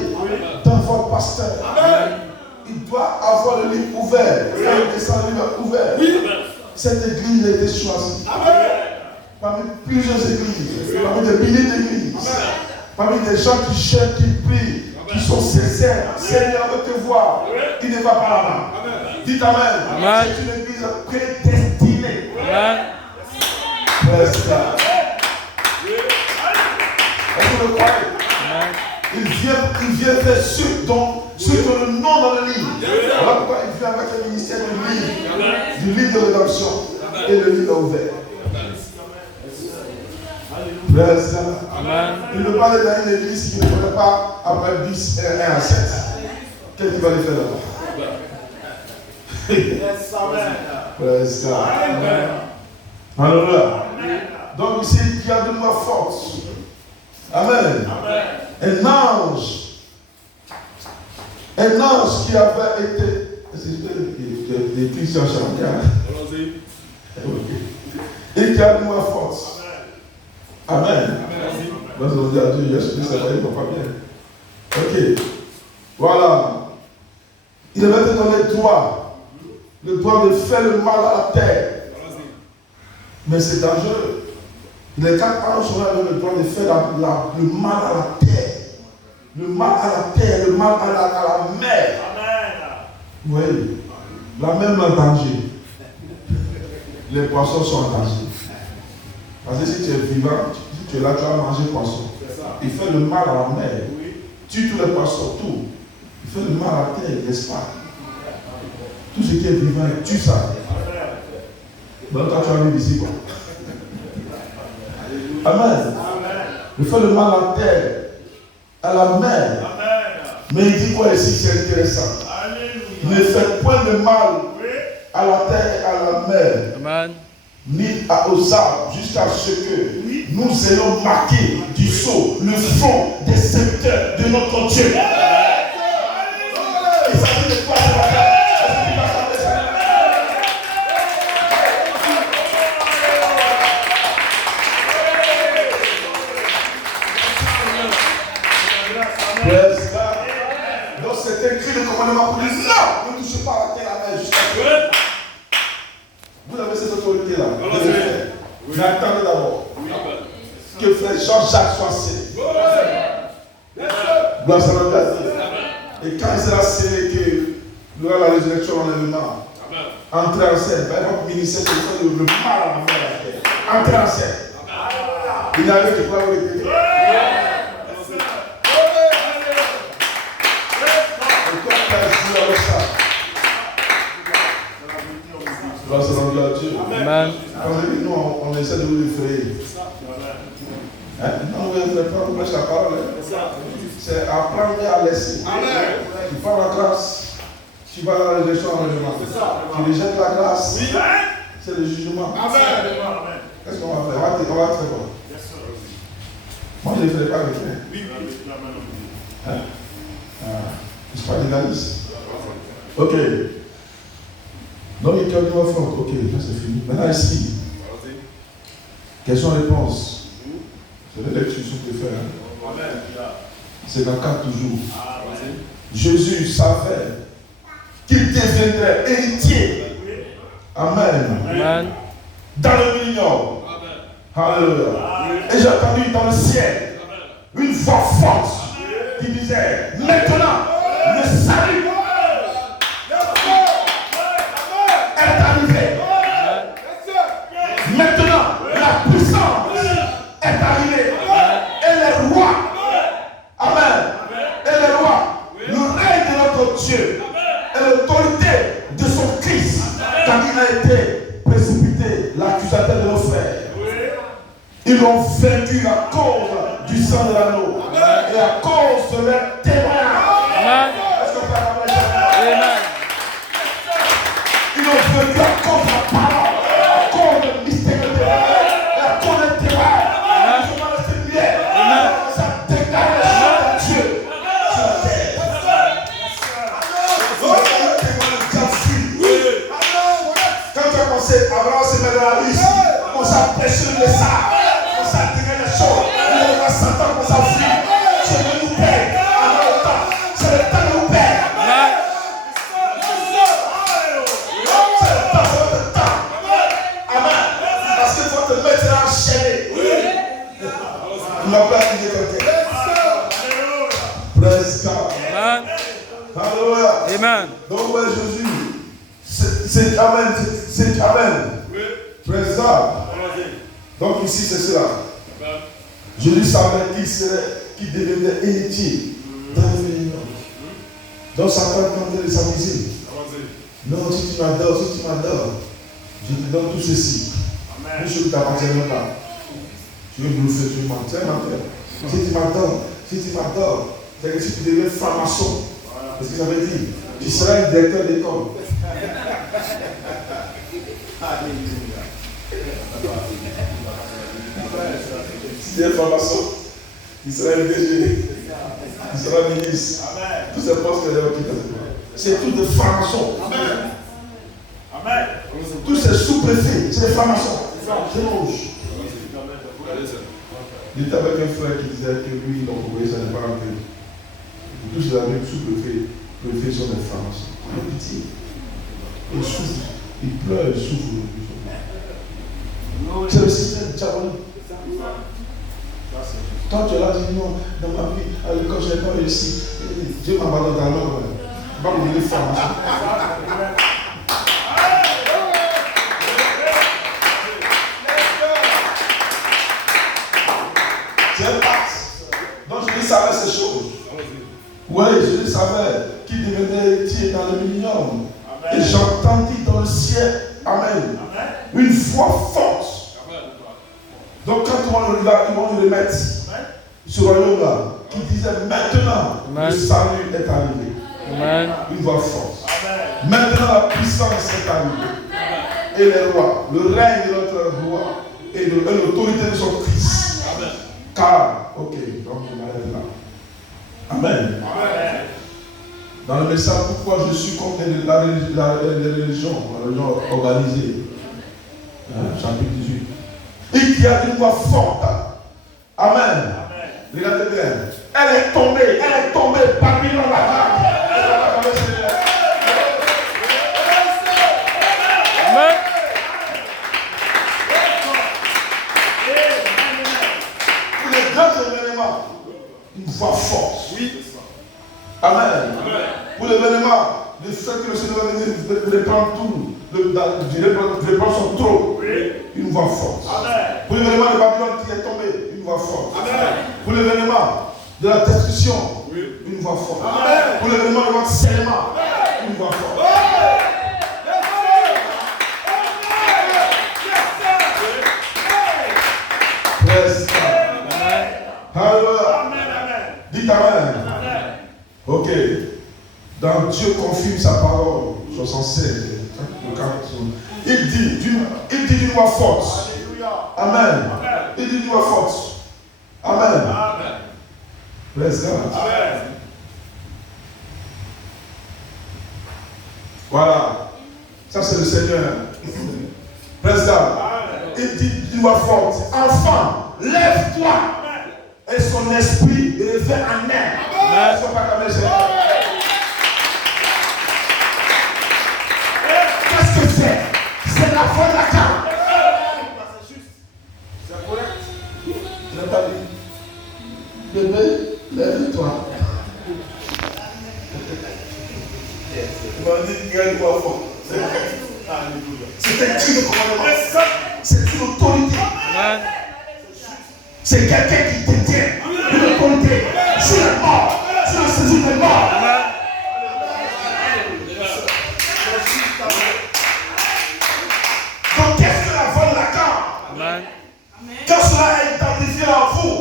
dans votre pasteur. Il doit avoir le livre ouvert. Le livre ouvert. Cette église a été choisie. Parmi plusieurs églises. Parmi des milliers d'églises. Parmi des gens qui cherchent, qui prient, qui sont sincères. Seigneur veut te voir. Il ne va pas là-bas. Dites Amen. C'est une église prédestinée. Amen. Est-ce que vous le croyez? Il vient faire ceux qui ont le nom dans le livre. Voilà pourquoi il vient avec le ministère du livre de rédemption et le livre ouvert. Amen. Il ne peut pas aller dans une église qui ne connaît pas après 10 et 1 à 7. Qu'est-ce qu'il va aller faire là-bas? Alléluia. Donc ici, il y a de ma force. Amen. Un ange qui avait été. C'est des Christians chanteurs. Et qui a de ma force. Amen. Nous allons dire à Dieu, Jésus, ça va être pas bien. Ok. Voilà. Il avait été donné le droit de faire le mal à la terre. Mais c'est dangereux. Les 4 anges ont le droit de faire le mal à la terre. Le mal à la terre, le mal à la mer. Oui. La mer est en danger. Les poissons sont en danger. Parce que si tu es vivant, si tu es là, tu vas manger poisson. Il fait le mal à la mer. Tue tous les poissons, tout. Il fait le mal à la terre, n'est-ce pas? Tout ce qui est vivant, il tue ça. Donc toi, tu vas vivre ici, quoi. Amen. Il fait le mal à la terre, à la mer. Mais il dit quoi ici, c'est intéressant. Ne faites point de mal à la terre et à la mer. Amen. Ni aux arbres, jusqu'à ce que nous ayons marqué du sceau le front des serviteurs de notre Dieu. Il s'agit de quoi? Donc c'est écrit le commandement pour dire non, ne touchez pas à la terre, la mer jusqu'à ce que vous avez cette autorité-là. Mais attendez d'abord que frère Jean-Jacques soit scellé. Gloire à Dieu. Et quand il sera scellé, que il aura la résurrection en l'enlèvement, entrer en scène, votre ministère, c'est le mal à la mer. Entrer en scène. Il arrive de pouvoir vous répéter. Gloire à Dieu. Amen. Nous, on essaie de vous effrayer. Non, vous ne pas vous prêcher la parole. C'est apprendre et à laisser. Tu prends la grâce, tu vas à la résurrection en règlement. Tu rejettes la grâce, c'est le jugement. Qu'est-ce qu'on va faire? On va faire quoi? Moi, je ne ferai pas le faire. Je ne suis pas légaliste. Ok. Donc, il y a une fois forte. Ok, là c'est fini. Maintenant, ici. Question-réponse. C'est la lecture que je faire. C'est dans 4 toujours. Jésus savait qu'il deviendrait héritier. Amen. Amen. Dans le millénaire. Alléluia. Et j'ai entendu dans le ciel une voix forte qui disait maintenant, le salut est arrivé. Maintenant, la puissance est arrivée. Et les rois, amen, et les rois, le règne de notre Dieu et l'autorité de son Christ, quand il a été précipité, l'accusateur de nos frères. Ils l'ont vaincu à cause du sang de l'agneau et à cause de leur témoignage. se met dans la rue ici. On s'apprécie le ça. On s'attire les choses. On va s'entendre, on s'enfuit. C'est de nous payer. Alors le temps. C'est le temps de nous payer. C'est le temps, c'est votre temps. Amen. Parce qu'il faut te mettre enchaîné. Il n'a pas dit quelqu'un. Praise God. Amen. Alléluia. Amen. Donc, ouais, Jésus, c'est Amen. C'est Amen. Praise God. Donc, ici, c'est cela. Jésus savait qu'il devenait héritier dans le million. Donc, ça peut compter de sa cuisine. Non, si tu m'adores, je te donne tout ceci. Une chose qui t'appartient même pas. Tu veux bluffer, tu veux mentir, Si tu m'adores, c'est que si tu deviens franc-maçon, c'est ce que ça veut dire. Tu seras un directeur d'école. Si tu es franc-maçon, tu seras un DG, tu seras ministre. Tous ces postes que j'ai occupés. C'est tout de franc-maçon. Amen. Tous ces sous-préfets, c'est des francs-maçons. C'est rouge. Il était avec un frère qui disait que lui, il a trouvé ça n'est pas rentré. Tous ces amis sous-préfets sont des francs-maçons. Il a pitié. Il souffre. Il pleure, il souffre. C'est le système diabolique. Quand tu es là, tu dis non, dans ma vie, à l'école, je n'ai pas réussi. Dieu m'a abandonné dans l'homme. Je ne vais pas vous donner franc-maçon. C'est un pacte. Donc Jésus savait ces choses. Oui, Jésus savait qu'il devenait héritier dans le millénium. Et j'entendis dans le ciel, Amen, une voix forte. Donc quand ils vont le remettre, ce royaume-là, qui disait maintenant, le salut est arrivé. Amen. Une voix forte. Maintenant la puissance est arrivée. Et les rois, le règne de notre roi et l'autorité de son Christ. Car, ok, donc on arrête là. Amen. Dans le message, pourquoi je suis contre la religion organisée. Chapitre 18. Il y a une voix forte. Amen. Regardez bien. Elle est tombée, Babylone la grande. Amen. Pour les grands événements, une voix forte. Oui. Amen. Pour l'événement, le fait que le Seigneur va venir reprendre tout, reprendre son trône, une voix forte. Amen. Pour l'événement de Babylone qui est tombé, une voix forte. Amen. Pour l'événement de la destruction, une voix forte. Amen. Pour l'événement de votre scellement, une voix forte. Praise God. Hallelujah. Dites Amen. Ok. Dans Dieu confirme sa parole, 76, il dit d'une voix forte. Amen. Il dit d'une voix forte. Amen. Praise God. Amen. Voilà. Ça c'est le Seigneur. Praise God. Il dit d'une voix forte. Enfant, lève-toi. Et son esprit revient en air. Ils sont pas comme les gens. Qu'est-ce que c'est? C'est la foi de la carte. C'est juste. C'est correct. Je n'ai pas dit. Bébé, lève-toi. Il m'a dit qu'il y a une voix forte. C'est un cri de commandement. C'est une autorité. C'est quelqu'un qui détient une autorité sur les morts, sur le séjour des morts. Donc qu'est-ce que la voix de la carte? Quand cela est identifié en vous,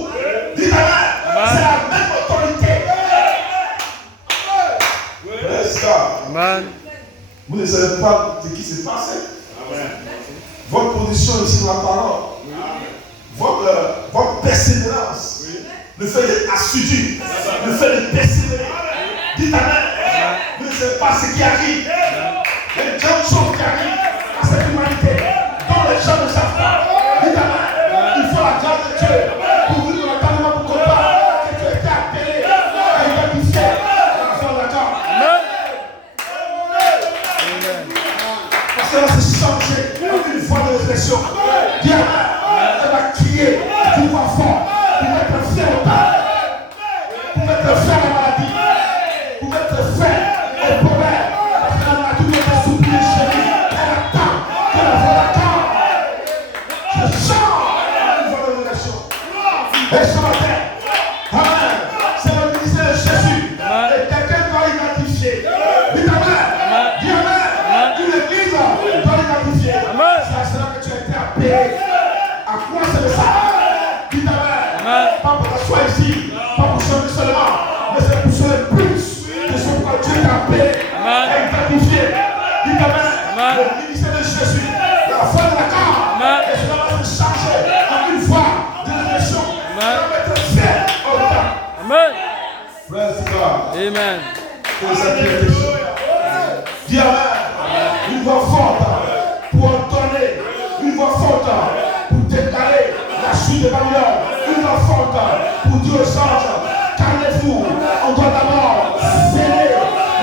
dites Amen. C'est la même autorité. Praise God. Vous ne savez pas ce qui s'est passé. Votre position ici dans la parole. Votre persévérance, le fait d'être assidu, le fait de persévérer. Dites Amen. Vous ne savez pas ce qui arrive. Les grandes choses qui arrivent à cette humanité, dont génération. Dis Amen. Elle va crier d'une voix forte pour mettre fin au temps, pour mettre fin à la maladie, pour mettre fin au problème. Parce que la maladie doit être soupliée chez lui. Elle attend que la voix l'attende. Je chante une voix de révélation. Et ce matin, Amen, c'est le ministère de Jésus. Et quelqu'un doit identifier. Dis Amen. Dis Amen. Une église doit identifier. C'est à cela que tu as été appelé. À quoi c'est le ça? Dis Amen. Pas pour t'asseoir ici, pas pour chanter seulement, mais c'est pour chanter plus de ce que Dieu t'a appelé à identifier. Dis Amen. Le ministère de Jésus, la foi de la carte, et cela va se charger en une voix de révélation. Ça va mettre fin au temps. Amen. Praise God. Amen. Dis Amen. Une voix forte pour ordonner, une voix forte pour déclarer la suite de Babylone, une voix forte pour dire aux anges, calmez-vous, on doit d'abord sceller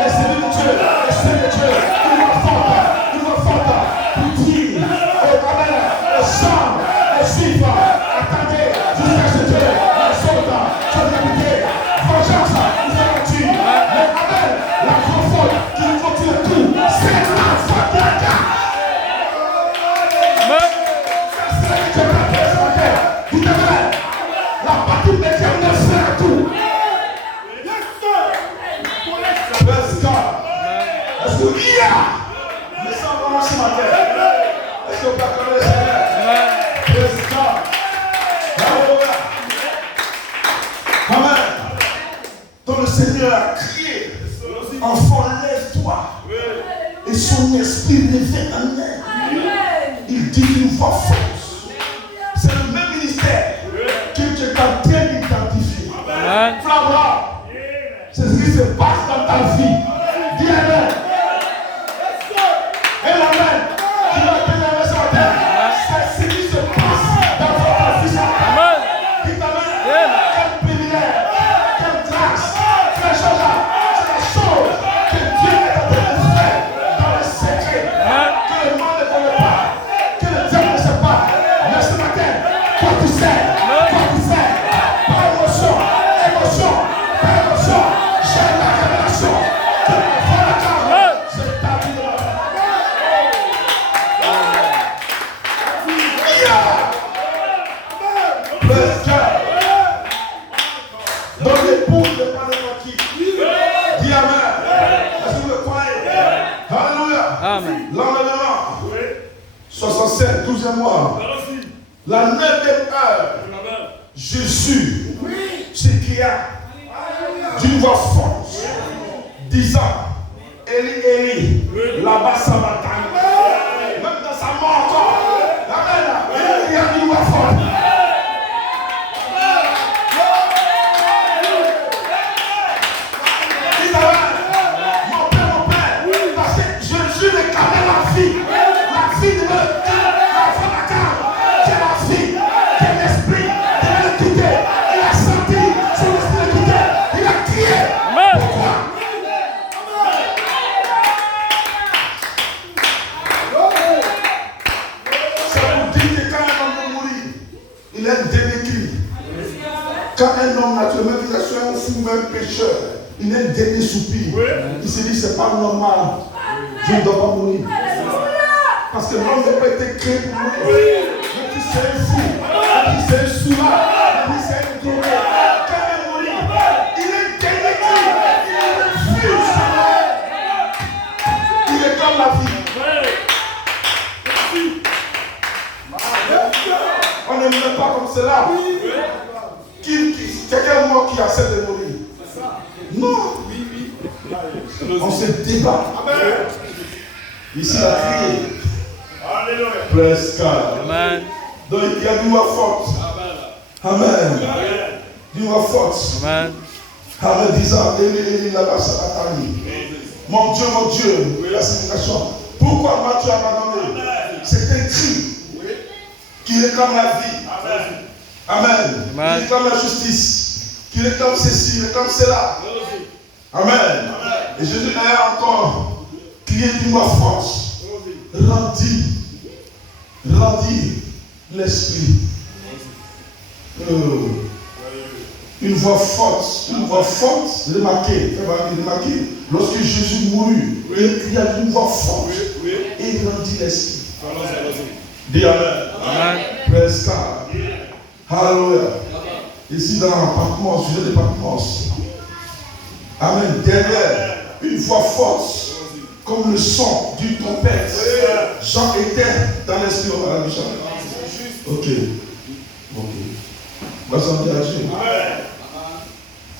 les cellules de Dieu, les cellules de Dieu, une voix forte pour dire au Amen, aux chambres, aux juifs, attendez jusqu'à ce que les soldats soient décapités, vengeance, nous allons tuer, mais Amen, la voix forte qui nous continue tout, c'est la voix de la carte. La partie médiane ne sert à tout. Praise God. Est-ce que il y a mais ça vraiment ce matin? Est-ce que vous accordez le Seigneur? Praise God. Alléluia. Amen. Donc le Seigneur a crié, enfant, lève-toi. Et son esprit réveille en elle. Il dit une voix forte. C'est le même ministère que tu es en train d'identifier. Flambra, c'est ce qui se passe dans ta vie. Dis Amen. Et l'Amen qui va te lever sur terre, c'est ce qui se passe dans votre vie. Amen. Dis Amen. Quel privilège, quelle grâce, quelle chose, c'est la chose que Dieu est en train de faire dans le secret, que le monde ne connaît pas, que le diable ne sait pas. Mais ce matin, toi tu sais, par émotion, j'ai la révélation que la foi de la carte, c'est ta vie de la vie. Praise God. Donc l'épouse n'est pas n'importe qui. Dis Amen. Est-ce que vous le croyez? Alléluia. Amen. L'enlèvement. 67, 12e mois. La 9e heure. Jésus s'écria d'une voix forte, disant, Élie, Élie, là-bas ça m'attend. Même dans sa mort encore. Amen. Il y a d'une voix forte. Dis Amen. Mon père, parce que Jésus réclamait la vie de la foi de la carte. C'est la vie, c'est l'esprit, c'est le quitter. Il a senti son esprit le quitter. Il a crié. Pourquoi? Ça vous dit que quand un homme veut mourir, il est un dernier cri. Quand un homme naturellement qui est un fou, un pécheur, il est un dernier soupir. Il se dit c'est pas normal. Je ne dois pas mourir. Parce que l'homme n'a pas été créé pour mourir. Même si c'est un fou, même si c'est un soulard, même si c'est un drogué, quand il est mourir, il est dernier cri. Il refuse. Il est comme la vie. On ne meurt pas comme cela. Quelqu'un mort qui accepte de mourir. Non. On se débat. Ici, la crié. Alléluia. Praise God. Amen. Donc il y a d'une voix forte. Amen. D'une voix forte. Amen. Amen. Disant, Élie, là-bas, ça va t'arriver. Mon Dieu, la signification. Pourquoi m'as-tu abandonné? C'est un cri qui réclame la vie. Amen. Qui réclame la justice. Qui réclame ceci, réclame cela. Amen. Et Jésus a encore crié d'une voix forte. Rendis rendir l'esprit. Une voix forte, remarquez, lorsque Jésus mourut, il cria d'une voix forte et il rendit l'esprit. Dis Amen. Praise God. Hallelujah. Ici dans Patmos, je de Patmos. Amen. Derrière, une voix forte, comme le son d'une trompette. Jean était dans l'esprit au paradis. Ok. Vas-y, interagir.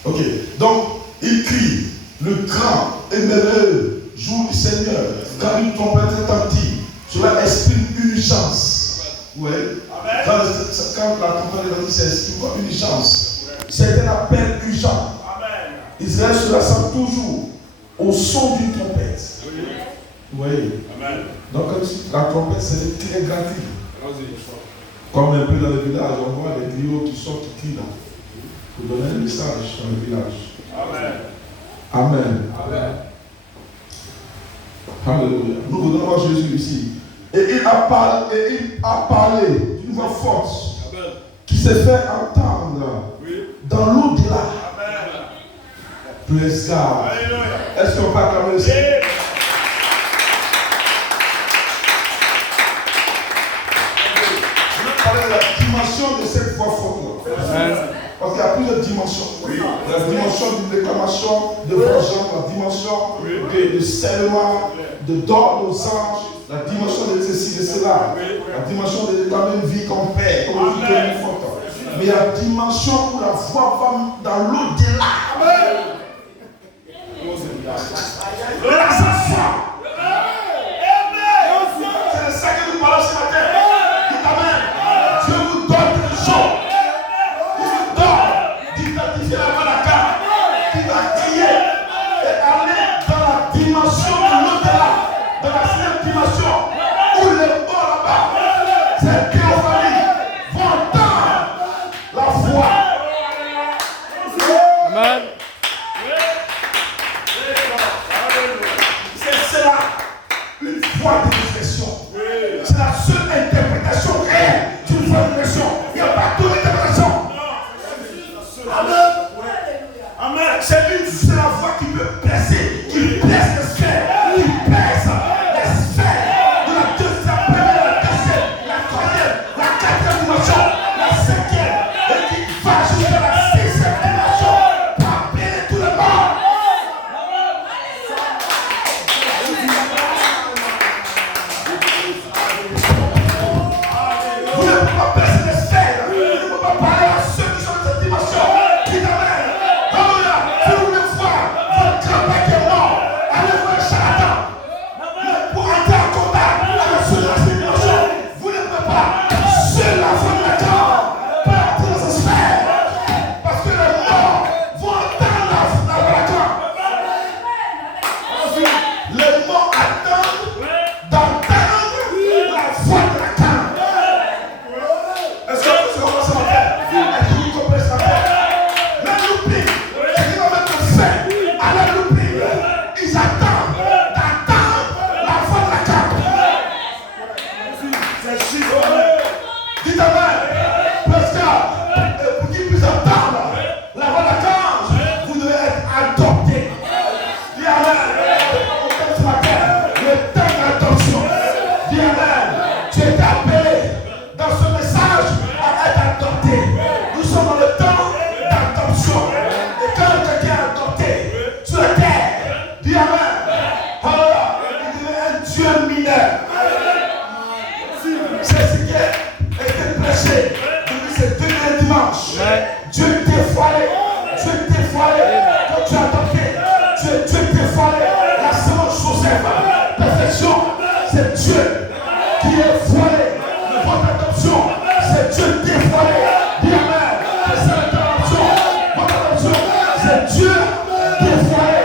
Ok. Donc, il crie le grand et merveilleux jour du Seigneur. Quand une trompette retentit, cela exprime une chance. Oui. Quand la trompette retentit, ça exprime quoi? Une chance. C'est un appel urgent. Israël se rassemble toujours au son d'une trompette. Oui. Donc, la trompette, c'est le très grand cri. Comme un peu dans le village, on voit les griots qui sortent, qui crient là, pour donner un message dans le village. Amen. Alléluia. Nous voulons voir Jésus ici. Et il a parlé d'une voix forte qui s'est fait entendre dans l'au-delà. Praise God. Est-ce qu'on peut acclamer ça? La dimension de cette voix forte là. Parce qu'il y a plusieurs dimensions. La dimension d'une déclamation de vengeance, la dimension de scellement, de d'ordre aux anges, la dimension de ceci, de cela, la dimension de déclamer une vie qu'on paie, comme une vie forte. Mais il y a la dimension où la voix va dans l'au-delà. C'est ça que nous parlons ce matin. Amen. Dieu vous donne quelque chose. Il vous donne d'identifier la malaka qui va crier et aller dans la dimension de l'au-delà, dans la sixième dimension où les morts là-bas, ces théophanies vont entendre la voix. Amen. C'est cela, une voix de réflexion. C'est la seule interprétation réelle d'une voix de réflexion. Il n'y a pas d'autre interprétation. Amen. C'est la voix qui peut blesser, qui blesse les sphères, qui blesse les sphères de la deuxième, la deuxième, la troisième, la quatrième dimension, la cinquième, et qui va jusqu'à la sixième dimension pour appeler tout le monde. Vous ne pouvez pas blesser les sphères, vous ne pouvez pas parler à ceux qui sont dans cette dimension. Qui t'amène? Alléluia. Si vous voulez voir votre grand-père qui est mort, allez voir un charlatan. Pour entrer en contact avec ceux de la dimension, vous ne pouvez pas. Seul la foi de la grande peut entrer dans cette sphère. Parce que les morts vont entendre la voix de la grande. Les morts attendent d'entendre la voix de la grande. Est-ce que vous commencez à faire? Est-ce que vous comprenez ça? Le looping, c'est qui va mettre fin à la looping. Ils attendent d'entendre la voix de la grande. Dites Amen. Parce que pour qu'ils puissent entendre la voix de la grande, vous devez être adopté. Dis Amen. Ce matin, le temps d'adoption. Dis Amen. Tu es appelé dans ce message à être adopté. Nous sommes dans le temps d'adoption. Et quand quelqu'un est adopté sur la terre, dis Amen. Alors, il devient un Dieu mineur. C'est ce qui a été prêché depuis ces deux derniers dimanches. Dieu dévoilé. Dieu dévoilé. Quand tu es adopté, Dieu dévoilé. La semence Joseph. Perfection. C'est Dieu qui est voilé. Votre adoption, c'est Dieu dévoilé. Dis Amen. C'est ça l'adoption. Votre adoption, c'est Dieu dévoilé.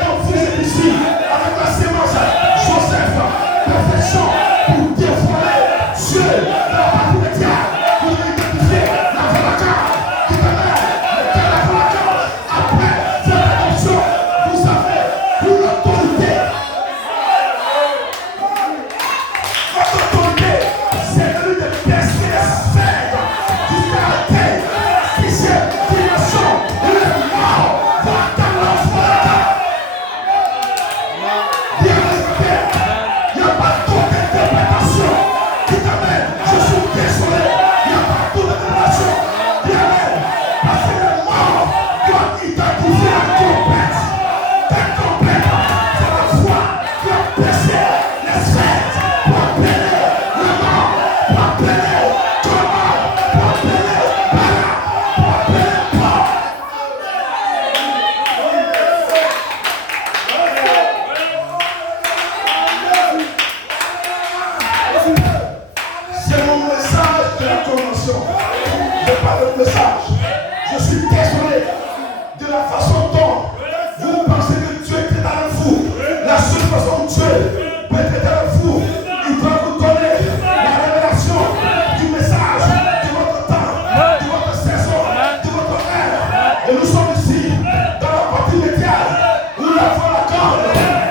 Donc vous êtes ici avec la semence Joseph. Perfection pour dévoiler Dieu dans la partie des diables. Vous devez identifier la voix de la grande. Dis Amen. Mais quand la voix de la grande, après cette adoption, vous savez, pour l'autorité. Votre autorité, c'est le message. Je suis désolé de la façon dont vous pensez que Dieu est dans le fou. La seule façon dont Dieu peut être dans le fou, il doit vous donner la révélation du message de votre temps, de votre saison, de votre ère. Et nous sommes ici dans la partie médiane où la voix la corde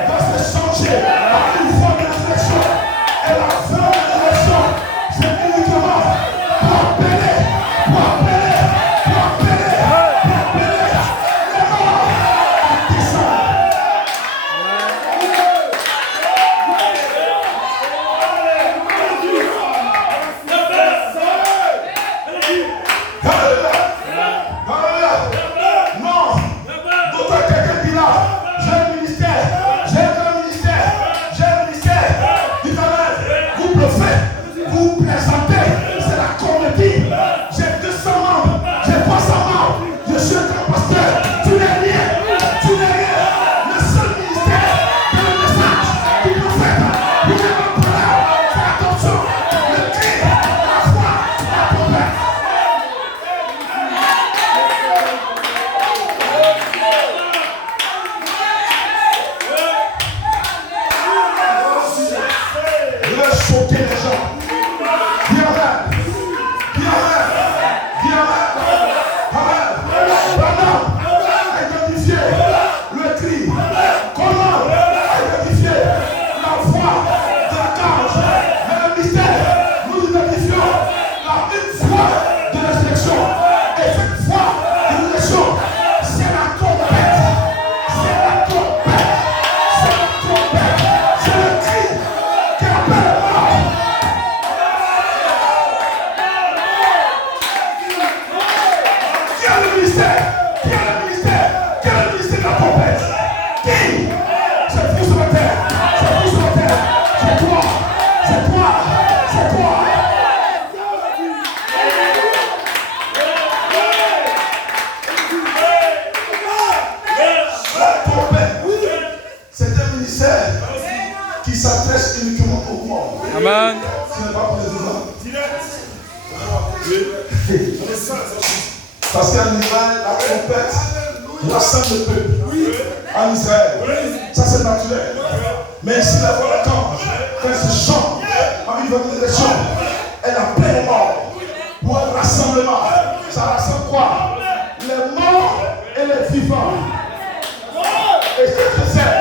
va se changer par une voix de réflexion. Et la voix de réflexion, c'est uniquement pour appeler les morts à descendre. Qui s'adresse uniquement au monde. Amen. Ce n'est pas président. Parce qu'en Israël, la trompette rassemble le peuple. En Israël, ça c'est naturel. Mais si la voix d'ange fait ce chant en une organisation, elle appelle les morts pour un rassemblement. Ça rassemble quoi? Les morts et les vivants. Et ce que c'est?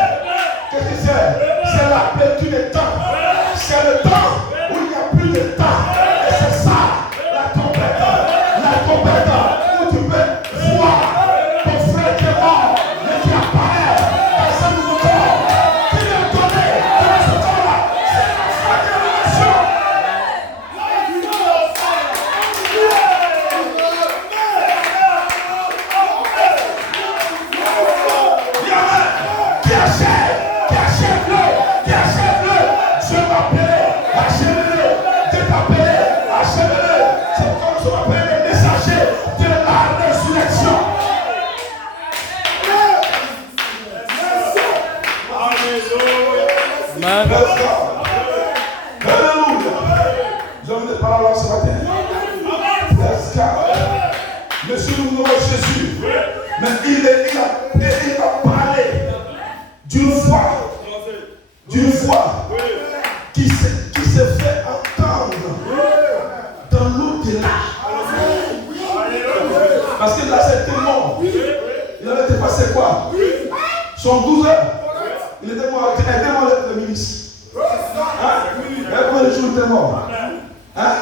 Qu'est-ce que c'est? C'est la plénitude des temps. C'est le temps où il n'y a plus de temps. Et c'est ça, la trompette. La trompette où tu peux voir ton frère qui est mort, mais qui apparaît dans ce nouveau corps. Qui lui a donné dans ce corps-là. C'est la foi de révélation. Qui achève-le. Dieu m'a appelé, achève-le. Dieu t'a appelé, achève-le. C'est pourquoi nous sommes appelés les messagers de la résurrection. Amen. Alléluia. Nous avons des paroles ce matin. Monsieur, nous nommons Jésus. Mais il a parlé d'une foi qui se fait entendre dans l'au-delà. Parce que là, c'était mort. Il avait dépassé quoi? Son 12 heures. Il était mort le ministre. Hein? Combien de jours il était mort? Hein?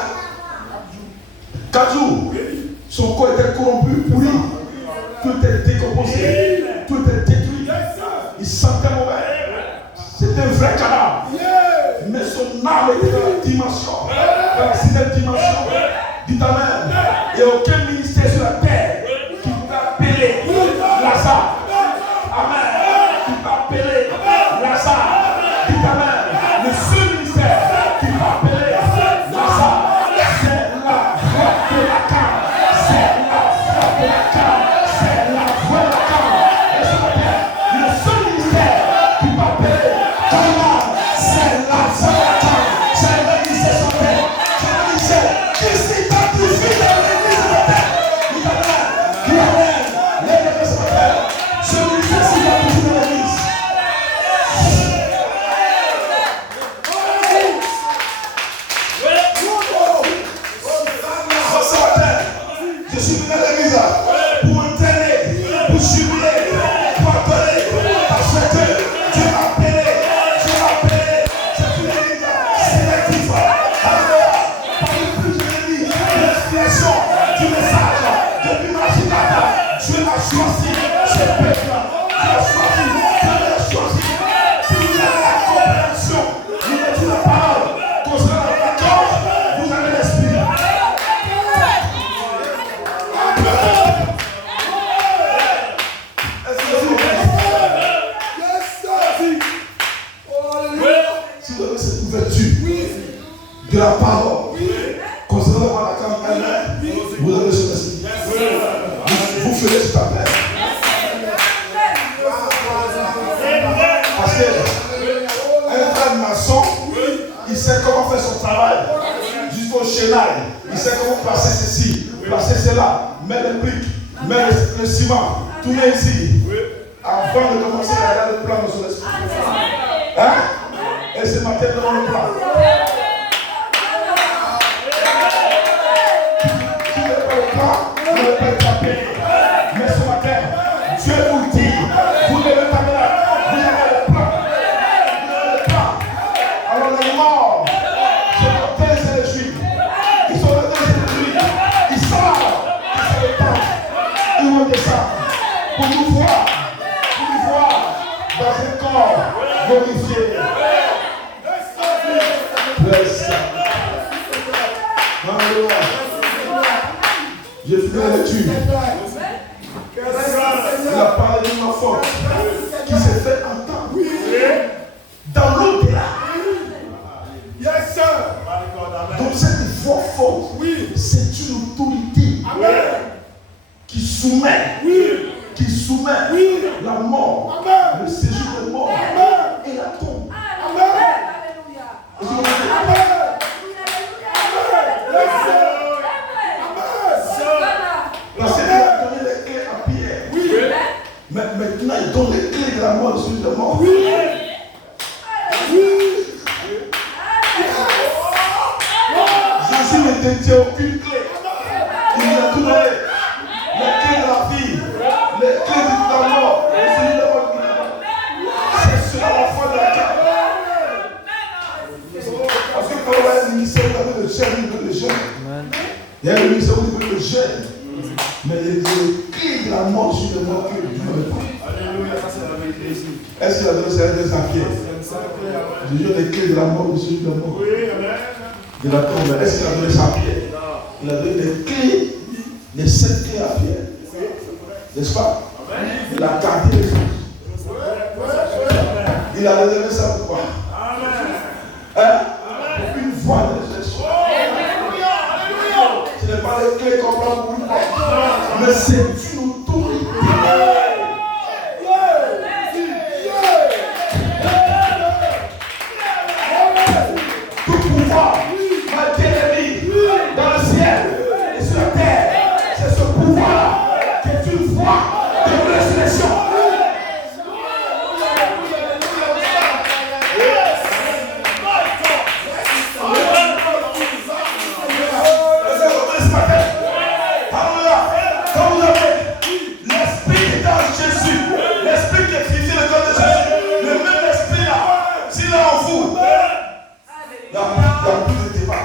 4 jours. Son corps était corrompu, pourri. Tout était décomposé. Tout était détruit. Il sentait mauvais. C'était un vrai cadavre. Mais son âme était dans la dimension. Dans la 6e dimension. Dit Amen. Il n'y a aucun ministère sur la terre qui peut appeler Lazare. Amen. Qui peut appeler Lazare. Dit Amen. Le seul ministère qui peut appeler Lazare, c'est la voix de la carte. C'est la voix de la carte. C'est la voix de la carte. Et ce matin, le seul ministère qui peut appeler Lazare, c'est la voix de la carte. C'est le ministère sur la terre. C'est le ministère qui s'identifie dans l'église de la terre. que la parole, concernant la carte elle-même, vous avez ce respect. Vous ferez cet appel. Parce qu'un frère maçon, il sait comment faire son travail. Jusqu'au chénal. Il sait comment placer ceci, placer cela, mettre les briques, mettre le ciment, tout met ici. Avant de commencer à regarder le plan de son esprit. Hein? Et ce matin, devant le plan. Qui n'est pas le plan, vous ne pouvez pas payer. Mais ce matin, Dieu vous dit, vous devez taper là. Vous avez le plan. Vous avez le plan. Alors les morts, c'est les tels et les juifs. Ils sont les tels et les juifs. Ils savent que c'est le temps. Ils vont descendre pour nous voir. Dans un corps glorifié. Alléluia. J'ai fini la lecture. Il a parlé d'une enfant qui s'est fait entendre dans l'au-delà. Donc cette voix forte, c'est une autorité qui soumet. Qui soumet la mort, le séjour de mort et la tombe. Parce qu'il a donné les clés à Pierre. Mais maintenant il donne les clés de la mort et du séjour de mort. Jésus ne détient aucune clé. Il a tout donné. Les clés de la vie. Les clés de la mort, c'est sur la foi de la carte. Parce que quand on a un ministère, vous avez le gène, vous avez le gène. Il y a un ministère, vous avez le gène. Mais il y a des clés de la mort sur le mort que Dieu ne veut pas. Alléluia, ça c'est la vérité ici. Est-ce qu'il a donné ça à Pierre? Dieu a des clés de la mort de celui de la mort. Oui, amen. De la tombe. Est-ce qu'il a donné ça à Pierre? Il a donné des clés, les 7 clés à Pierre. N'est-ce pas? Il a gardé les choses. Il a donné ça pour quoi? Hein? Pour une voie de gestion. Ce n'est pas les clés qu'on prend pour une porte, mais c'est une autorité. Tout pouvoir, malgré l'ennemi, dans le ciel et sur la terre, c'est ce pouvoir-là. Une voix de résurrection. Quand vous avez l'esprit qui est dans Jésus, l'esprit qui est fixé le corps de Jésus, le même esprit là, s'il est en vous, il n'y a plus de débat.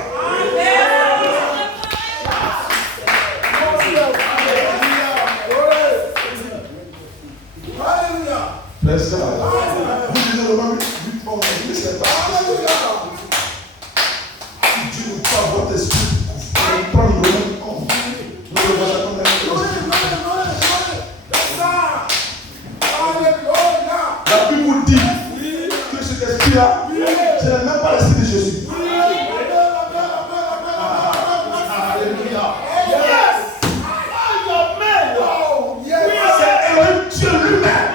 Laisse ça. Vous lisez le même 8 fois, mais c'est pas. Dieu ne pas votre esprit pour prendre le même compte. La Bible dit que cet esprit-là, ce n'est même pas l'esprit de Jésus. C'est Elohim Dieu lui-même.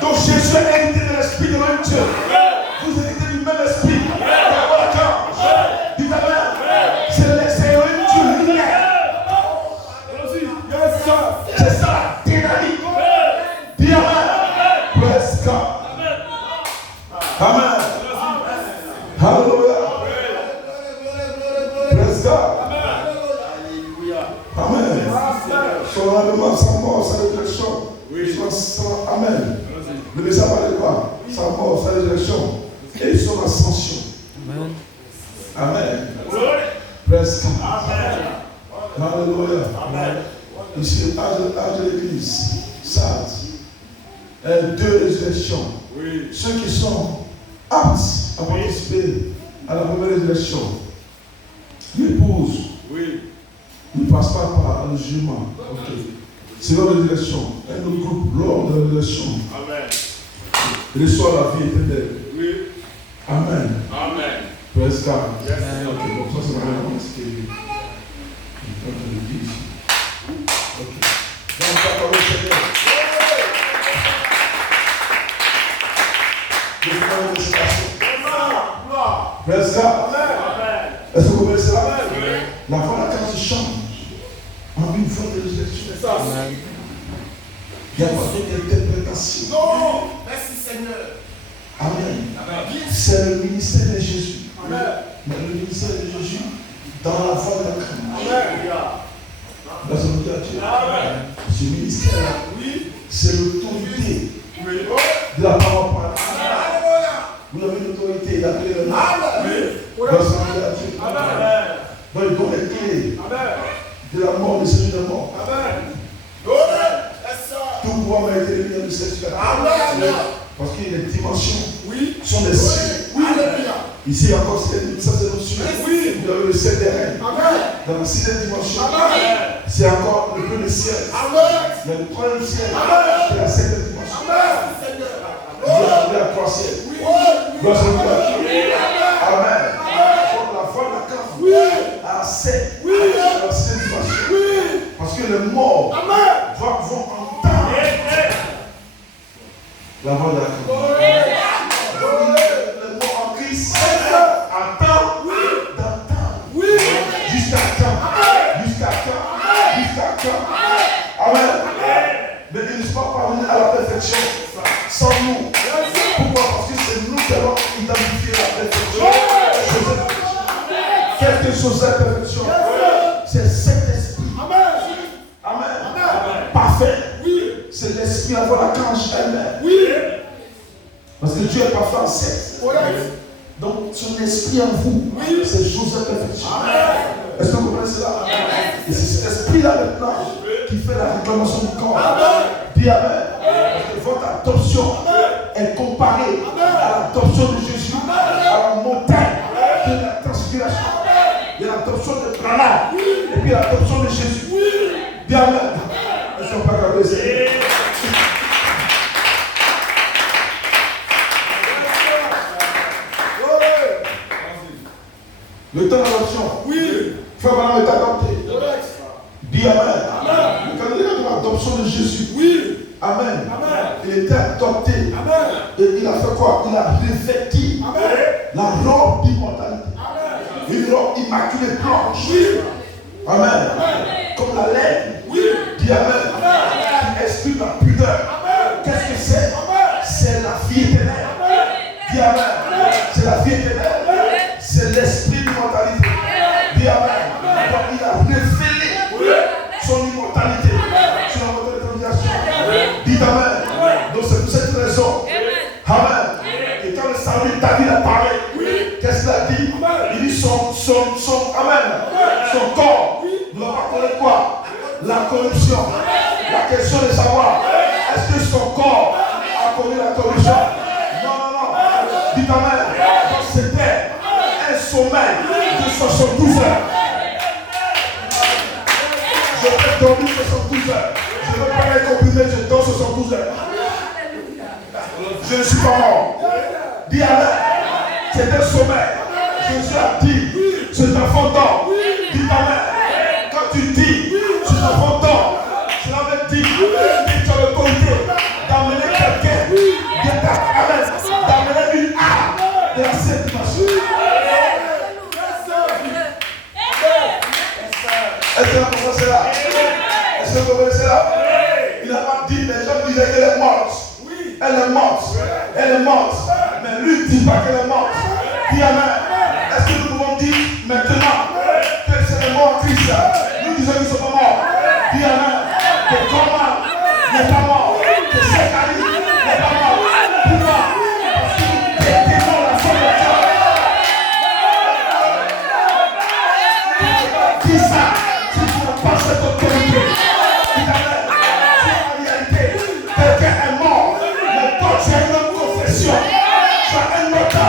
Donc Jésus a hérité de l'esprit de même Dieu. Vous héritez du même esprit. C'est Elohim Dieu lui-même. C'est ça la dynamique. Dis amen. Praise God. Amen. Hallelujah. Praise God. Amen. Son rendement, sa mort, sa résurrection. Amen. Le message parlait de quoi? Sa mort, sa résurrection et son ascension. Amen. Amen. Praise God. Amen. Hallelujah. Amen. Ici, âge de l'église, Sardes, 2 résurrections. Oui. Ceux qui sont aptes à participer à la première résurrection, l'épouse, oui, ne passe pas par le jugement. Okay. C'est leur résurrection. Un autre groupe, lors de la résurrection. Amen. reçois la vie éternelle. Oui. Amen. Amen. Praise God. Yes. Ok, bon, ça c'est vraiment ce que je dis ici. Ok. Donc, parole au Seigneur. Je vais faire une déclaration. Praise God. Amen. Est-ce que vous connaissez la Oui. La voix là, quand tu chantes, en une fois de résurrection, C'est ça. il n'y a pas d'interprétation. Non. Merci Seigneur. Amen. Amen. C'est le ministère de Jésus. Amen. Mais le ministère de Jésus, dans la voie de la crainte. Amen. La salutation à Dieu. Amen. Ce ministère-là, Oui. c'est l'autorité Oui. de la parole par Alléluia. vous avez l'autorité d'appeler le nom. Amen. La salutation à Dieu. Amen. Donc, il donne les clés Amen. de la mort, de celui de la mort. Amen. Amen. Tout pouvoir m'a été remis dans le certificat. Amen. Parce que les dimensions Oui. sont des signes. Oui. Alléluia. Ici encore, ça c'est notre sujet. Oui. Vous avez le ciel des règnes. Amen. Dans la sixième dimension, Amen. c'est encore le peu de ciel. Amen. Il y a le troisième ciel. Amen. C'est la septième dimension. Amen. Seigneur. Il y a trois ciels. Oui. Gloire à Dieu. Oui. Amen. Donc la foi de la carte Oui. a accès Oui. à la sixième dimension. Oui. Parce que les morts Amen. vont entendre la voix de la carte. Les morts en Christ entendent d'entendre. Oui. Jusqu'à quand? Jusqu'à quand? Jusqu'à quand? Amen. Mais ils ne sont pas parvenus à la perfection sans nous. Pourquoi? Parce que c'est nous qui allons identifier la perfection. Quelque chose à la perfection. C'est cet esprit. Amen. Parfait. C'est l'esprit à voir la cange elle-même. Parce que Dieu est parfait en sexe. Donc son esprit en vous, c'est chose à perfection. Est-ce que vous comprenez cela? Et c'est cet esprit-là maintenant qui fait la réclamation du corps. Dis Amen. Parce que votre adoption est comparée à l'adoption de Jésus, à la montagne de la transfiguration. Il y a l'adoption de Branham et puis l'adoption de Jésus. Dis Amen. Est-ce qu'on peut regarder ça? Le temps d'adoption. Frère Branham est adopté. Dis Amen. Le candidat de l'adoption de Jésus. Amen. Il était adopté. Et il a fait quoi? Il a revêti la robe d'immortalité. Une robe immaculée blanche. Amen. Comme la laine. Dis Amen. Qui exprime la pudeur. Qu'est-ce que c'est? C'est la vie éternelle. Dis Amen. C'est la vie éternelle. C'est l'esprit d'immortalité. Dis Amen. Donc il a révélé son immortalité sur la autorisation. Dis Amen. Donc c'est pour cette raison. Amen. Et quand le salut de David a parlé, qu'est-ce qu'il a dit? Il dit son Amen. Son corps ne va pas connaître quoi? La corruption. La question de savoir, est-ce que son corps a connu la corruption? Non. Dis Amen. Donc c'était un sommeil de 72 heures. Je peux dormir 72 heures. Je ne veux pas être comprimé, je dors 72 heures. Je ne suis pas mort. Dis Amen. C'est un sommeil. Jésus a dit, cet enfant dort. Dis Amen. Quand tu dis, cet enfant dort, cela veut dire que tu as l'autorité d'amener quelqu'un, d'amener une âme de la séparation. Est-ce que vous comprenez cela? Est-ce que vous comprenez cela? Il n'a pas dit, les gens disaient qu'elle est morte. Elle est morte. Elle est morte. Mais lui ne dit pas qu'elle est morte. Dis Amen. Est-ce que nous pouvons dire maintenant que c'est le mort en Christ? Nous disons qu'ils ne sont pas morts. Dis Amen. Que Thomas n'est pas mort. Que Zacharie n'est pas mort. Pourquoi? Parce que nous détenons la foi de Dieu. Dis ça. Si tu n'as pas cette autorité, dis Amen. Si en réalité, quelqu'un est mort, mais toi tu as une autre confession. Tu as un autre.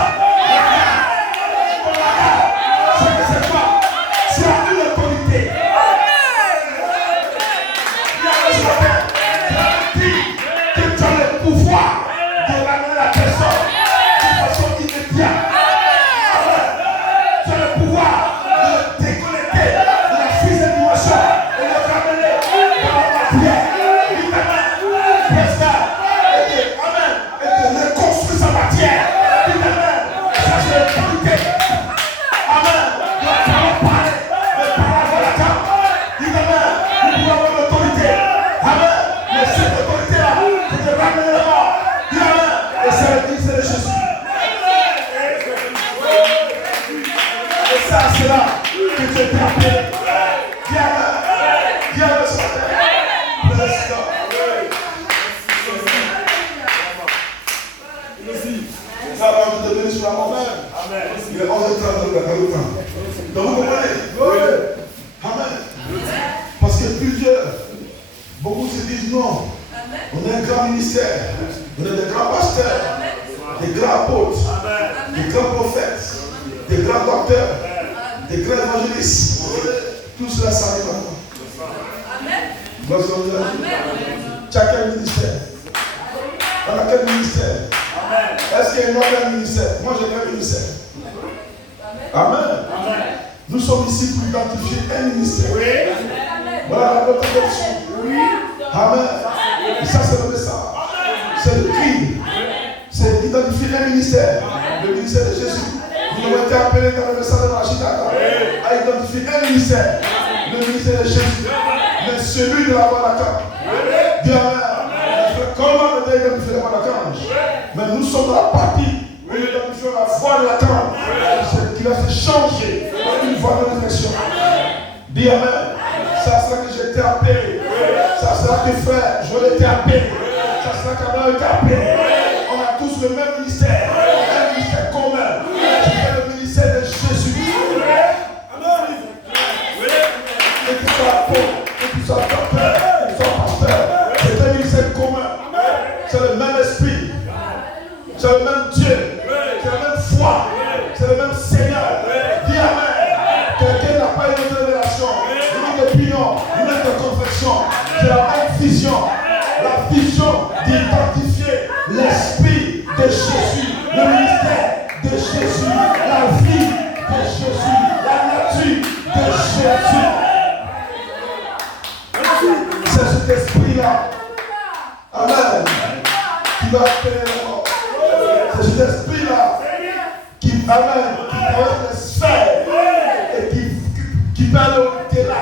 c'est l'autorité. Amen. La parole parle. Mais par la voix de la carte. Dis amen. Nous pouvons avoir l'autorité. Amen. Mais cette autorité-là, c'est de ramener la mort. Dis amen. Et c'est l'Église de Jésus. Et ça, c'est là que tu es appelé. Dis amen. Dis amen ce matin. Bless God. Ça va vous donner sur la mort. Amen. Il est 11h30 donc vous comprenez? Amen. Parce que beaucoup se disent non. On est un grand ministère. On est des grands pasteurs, des grands apôtres, des grands prophètes, des grands docteurs, des grands évangélistes. Tout cela s'arrive à moi. Tu as quel ministère? On a quel ministère? Est-ce qu'il y a un autre ministère? Moi j'ai quel ministère? Amen. Nous sommes ici pour identifier un ministère. Voilà la bonne option. Amen. Et ça c'est le message. C'est le cri. C'est d'identifier un ministère. Le ministère de Jésus. Nous avons été appelés dans le message de la Chitaka à identifier un ministère. Le ministère de Jésus. Mais celui de la voix d'Archange. Dis amen. Comment on a identifié la voix d'Archange? Mais nous sommes dans la partie où nous identifions la voix de l'Archange. C'est qui va se changer par une voix de réflexion. Dis amen. Ça sera que j'ai été appelé. Ça sera que frère, je l'ai été appelé. Ça sera qu'Abraham a été appelé. On a tous le même ministère. Un ministère commun. C'est le ministère de Jésus. Et que tu sois apôtre, que tu sois docteur, que tu sois pasteur. C'est un ministère commun. C'est le même esprit. C'est le même Dieu. C'est la même foi. C'est le même Seigneur. Dis amen. Quelqu'un n'a pas une autre révélation, une autre opinion, une autre confession. C'est la même vision. La vision d'identifier l'esprit de Jésus, le ministère de Jésus, la vie de Jésus, la nature de Jésus. C'est cet esprit-là. Amen. Qui va appeler la mort. C'est cet esprit-là qui amène, qui traverse les sphères et qui va au-delà,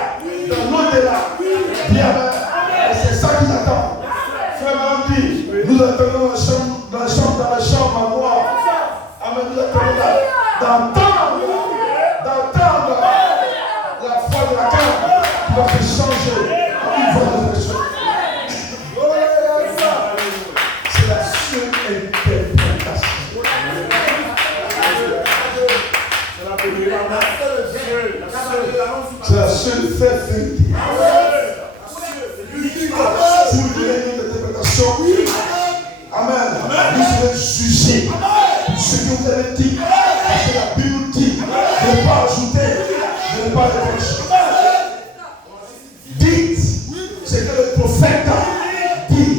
dans l'au-delà. Bien, amen. Et c'est ça qu'ils attendent. Frère Maman dit, nous attendons dans la chambre à moi. Amen. Nous attendons là, d'entendre la foi de la carte qui va se changer en une voix de réflexion. C'est la seule interprétation. C'est la seule fait vérité. Si vous donnez une interprétation, amen, vous serez jugé. Ce que vous avez dit, parce que la Bible dit, de ne pas ajouter, de ne pas reprocher. Dites ce que le prophète dit.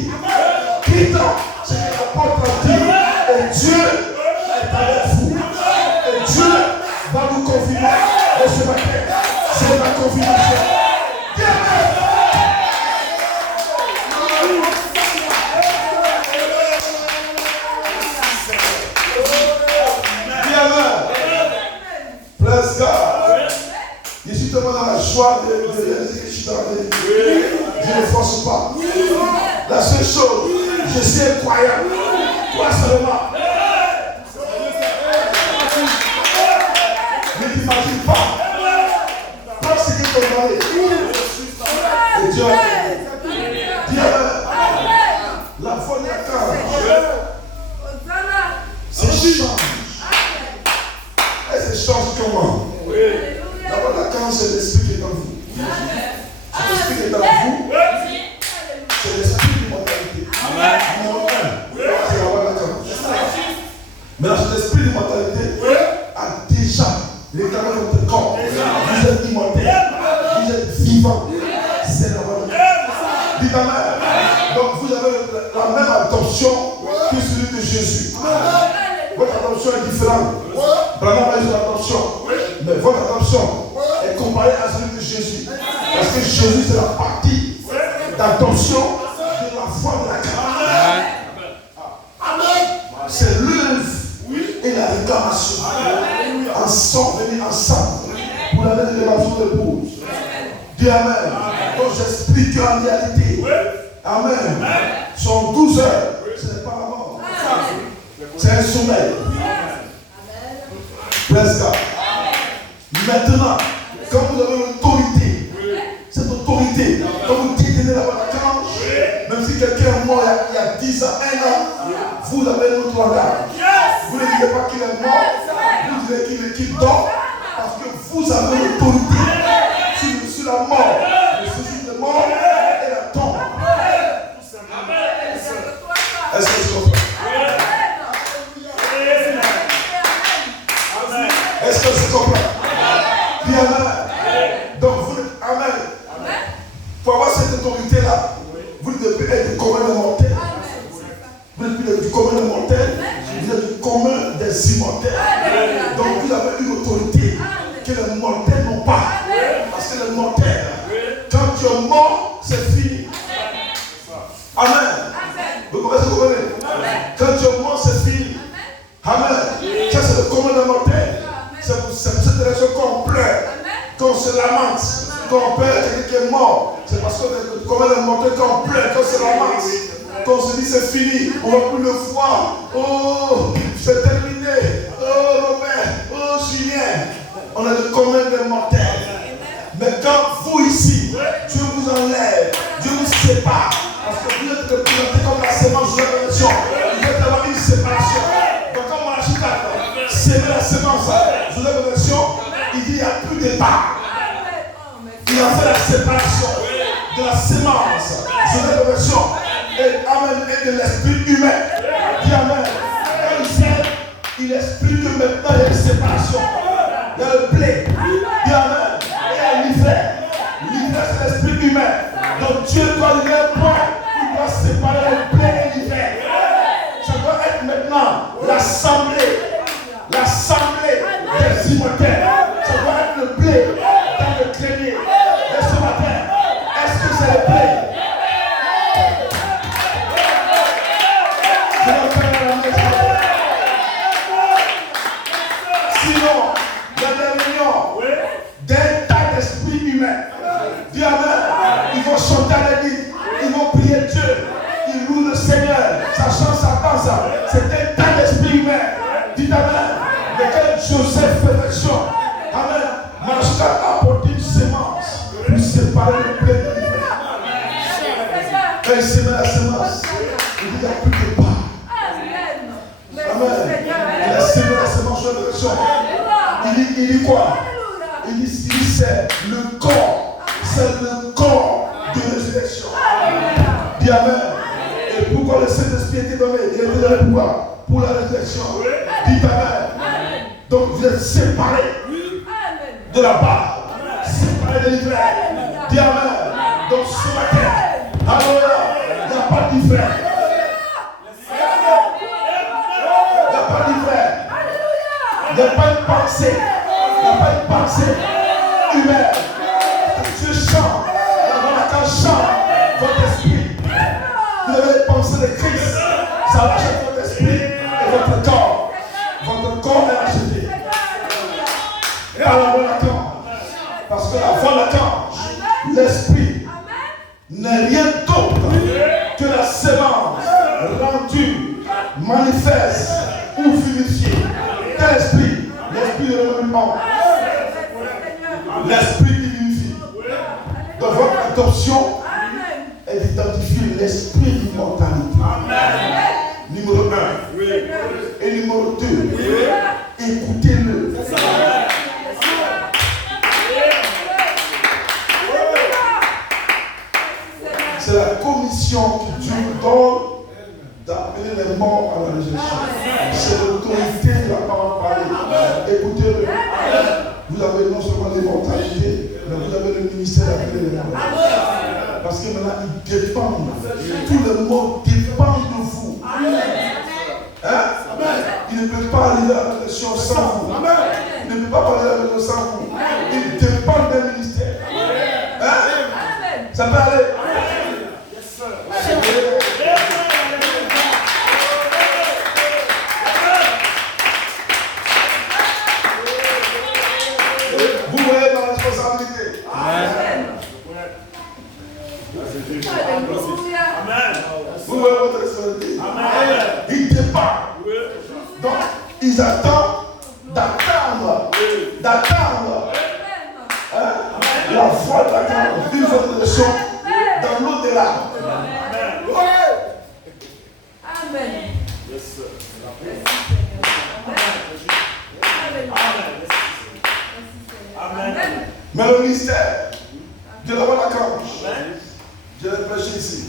Dites ce que l'apôtre dit. Et Dieu est avec vous. Et Dieu va nous confirmer. Et ce matin, c'est la confirmation. Bless God. Je suis tellement dans la joie de réaliser que je suis dans la vérité. Je ne force pas. La seule chose, je suis incroyable. Toi seulement. Ne t'imagine pas. Prends ce qu'il t'a demandé. Et Dieu dit amen. La foi de la carte se change. Elle se change comment? La foi de la carte, c'est l'esprit qui est en vous. L'esprit qui est en vous, c'est l'esprit d'immortalité. Amen. C'est la foi de la carte. Mais l'esprit d'immortalité a déjà l'éternel dans votre corps. Vous êtes immortel. Vous êtes vivant. C'est la foi de la carte. Dites amen. Donc vous avez la même adoption que celui de Jésus. Votre adoption est différente. Branham a eu son adoption. Mais votre adoption est comparée à celui de Jésus. Parce que Jésus, c'est la partie d'adoption de la foi de la grâce. C'est l'œuvre et la réclamation. ensemble, venir ensemble pour la l'élévation de l'épouse. Dis Amen. Donc j'explique en réalité. Amen. Sont 12 heures. Ce n'est pas la mort. C'est un sommeil. Bless God. Maintenant, quand vous avez l'autorité, cette autorité, quand vous dites la vacances, même si quelqu'un est mort il y a 10 ans, 1 an, vous avez notre langage. Vous ne dites pas qu'il est mort, vous dites qu'il dort, parce que vous avez l'autorité sur la mort. Le sujet de mort et la tombe. Est-ce que c'est comprends? Est-ce que c'est comprends? Dis Amen. Donc vous dites Amen. Pour avoir cette autorité-là, vous devez être du commun des mortels. Vous n'êtes plus du commun des mortels, vous êtes du commun des immortels. Donc vous avez une autorité que les mortels n'ont pas. Parce que les mortels, quand tu es mort, c'est fini. Amen. Vous comprenez? Quand tu es mort, c'est fini. Amen. Ça, c'est le commun des mortels. C'est pour cette raison qu'on pleure, qu'on se lamente, qu'on pleure quelqu'un qui est mort. C'est parce que le commun des mortels qu'on pleure, qu'on se lamente. Quand on se dit c'est fini, on ne va plus le voir. Oh, c'est terminé. Oh, Robert, oh, Julien. On est le commun des mortels. Mais quand vous ici, Dieu vous enlève, Dieu vous sépare. Parce que vous êtes représenté comme la sémence de la révélation. Vous êtes avoir une séparation. Donc quand on a acheté s'aimer la sémence de la révélation, il dit il n'y a plus de départ. Il a fait la séparation de la sémence de la révélation. Et Amen, et de l'esprit humain. Dis Amen. Quand il sait, il explique que maintenant il y a une séparation. Il y a le blé. Dis Amen. Et il y a l'hiver. L'hiver, c'est l'esprit humain. Donc Dieu doit lui mettre un point. Il doit séparer le blé et l'hiver. Ça doit être maintenant l'assemblée. L'assemblée des immortels. Ça doit être le blé dans le grenier. Et ce matin, est-ce que c'est le blé? Sinon, il y a des réunions d'un tas d'esprits humains. Dis Amen. Ils vont chanter à l'église, ils vont prier Dieu, ils louent le Seigneur, ça chante, ça danse. C'est un tas d'esprits humains. Dis Amen. Mais quand Joseph fait l'action, Amen, Marchka a apporté une sémence pour séparer le blé de l'hiver. Quand il sème la sémence, il dit il n'y a plus de part. Amen. Il a sémé la sémence de la résurrection. Il dit quoi? Il dit c'est le corps. C'est le corps de résurrection. Dis Amen. Et pourquoi le Saint-Esprit était donné? Il était donné pourquoi? Pour la résurrection. Dis Amen. Donc vous êtes séparés de la barre. Séparés de l'hiver. Dis Amen. Donc ce matin, alléluia, il n'y a pas d'hiver. Il n'y a pas une pensée. Il n'y a pas une pensée humaine. Dieu chante. Quand chante votre esprit, vous avez les pensées de Christ. Ça rachète votre esprit et votre corps. Votre corps est racheté. Par la voix d'archange. Parce que la voix d'archange, l'esprit, n'est rien d'autre que la sémence rendue, manifeste ou vivifiée. L'esprit, l'esprit de renouvellement, l'esprit qui vivifie. Donc votre adoption est d'identifier l'esprit d'immortalité. Numéro 1. Et numéro 2. Écoutez-le. C'est la commission que Dieu donne d'appeler les morts à la résurrection. C'est l'autorité de la parole parlée. Écoutez-le. Vous avez non seulement l'immortalité, mais vous avez le ministère d'appeler les morts. Parce que maintenant, ils dépendent. Tous les morts dépendent de vous. Hein? Ils ne peuvent pas arriver à la résurrection sans vous. Ils ne peuvent pas parler à la résurrection sans vous. Ils dépendent d'un ministère. Hein? Ça peut aller. ils attendent d'attendre. Hein? La foi d'attendre une autre leçon dans l'au-delà. Amen. Yes, sir. Amen. Mais le mystère de la bonne archange, je l'ai prêché ici.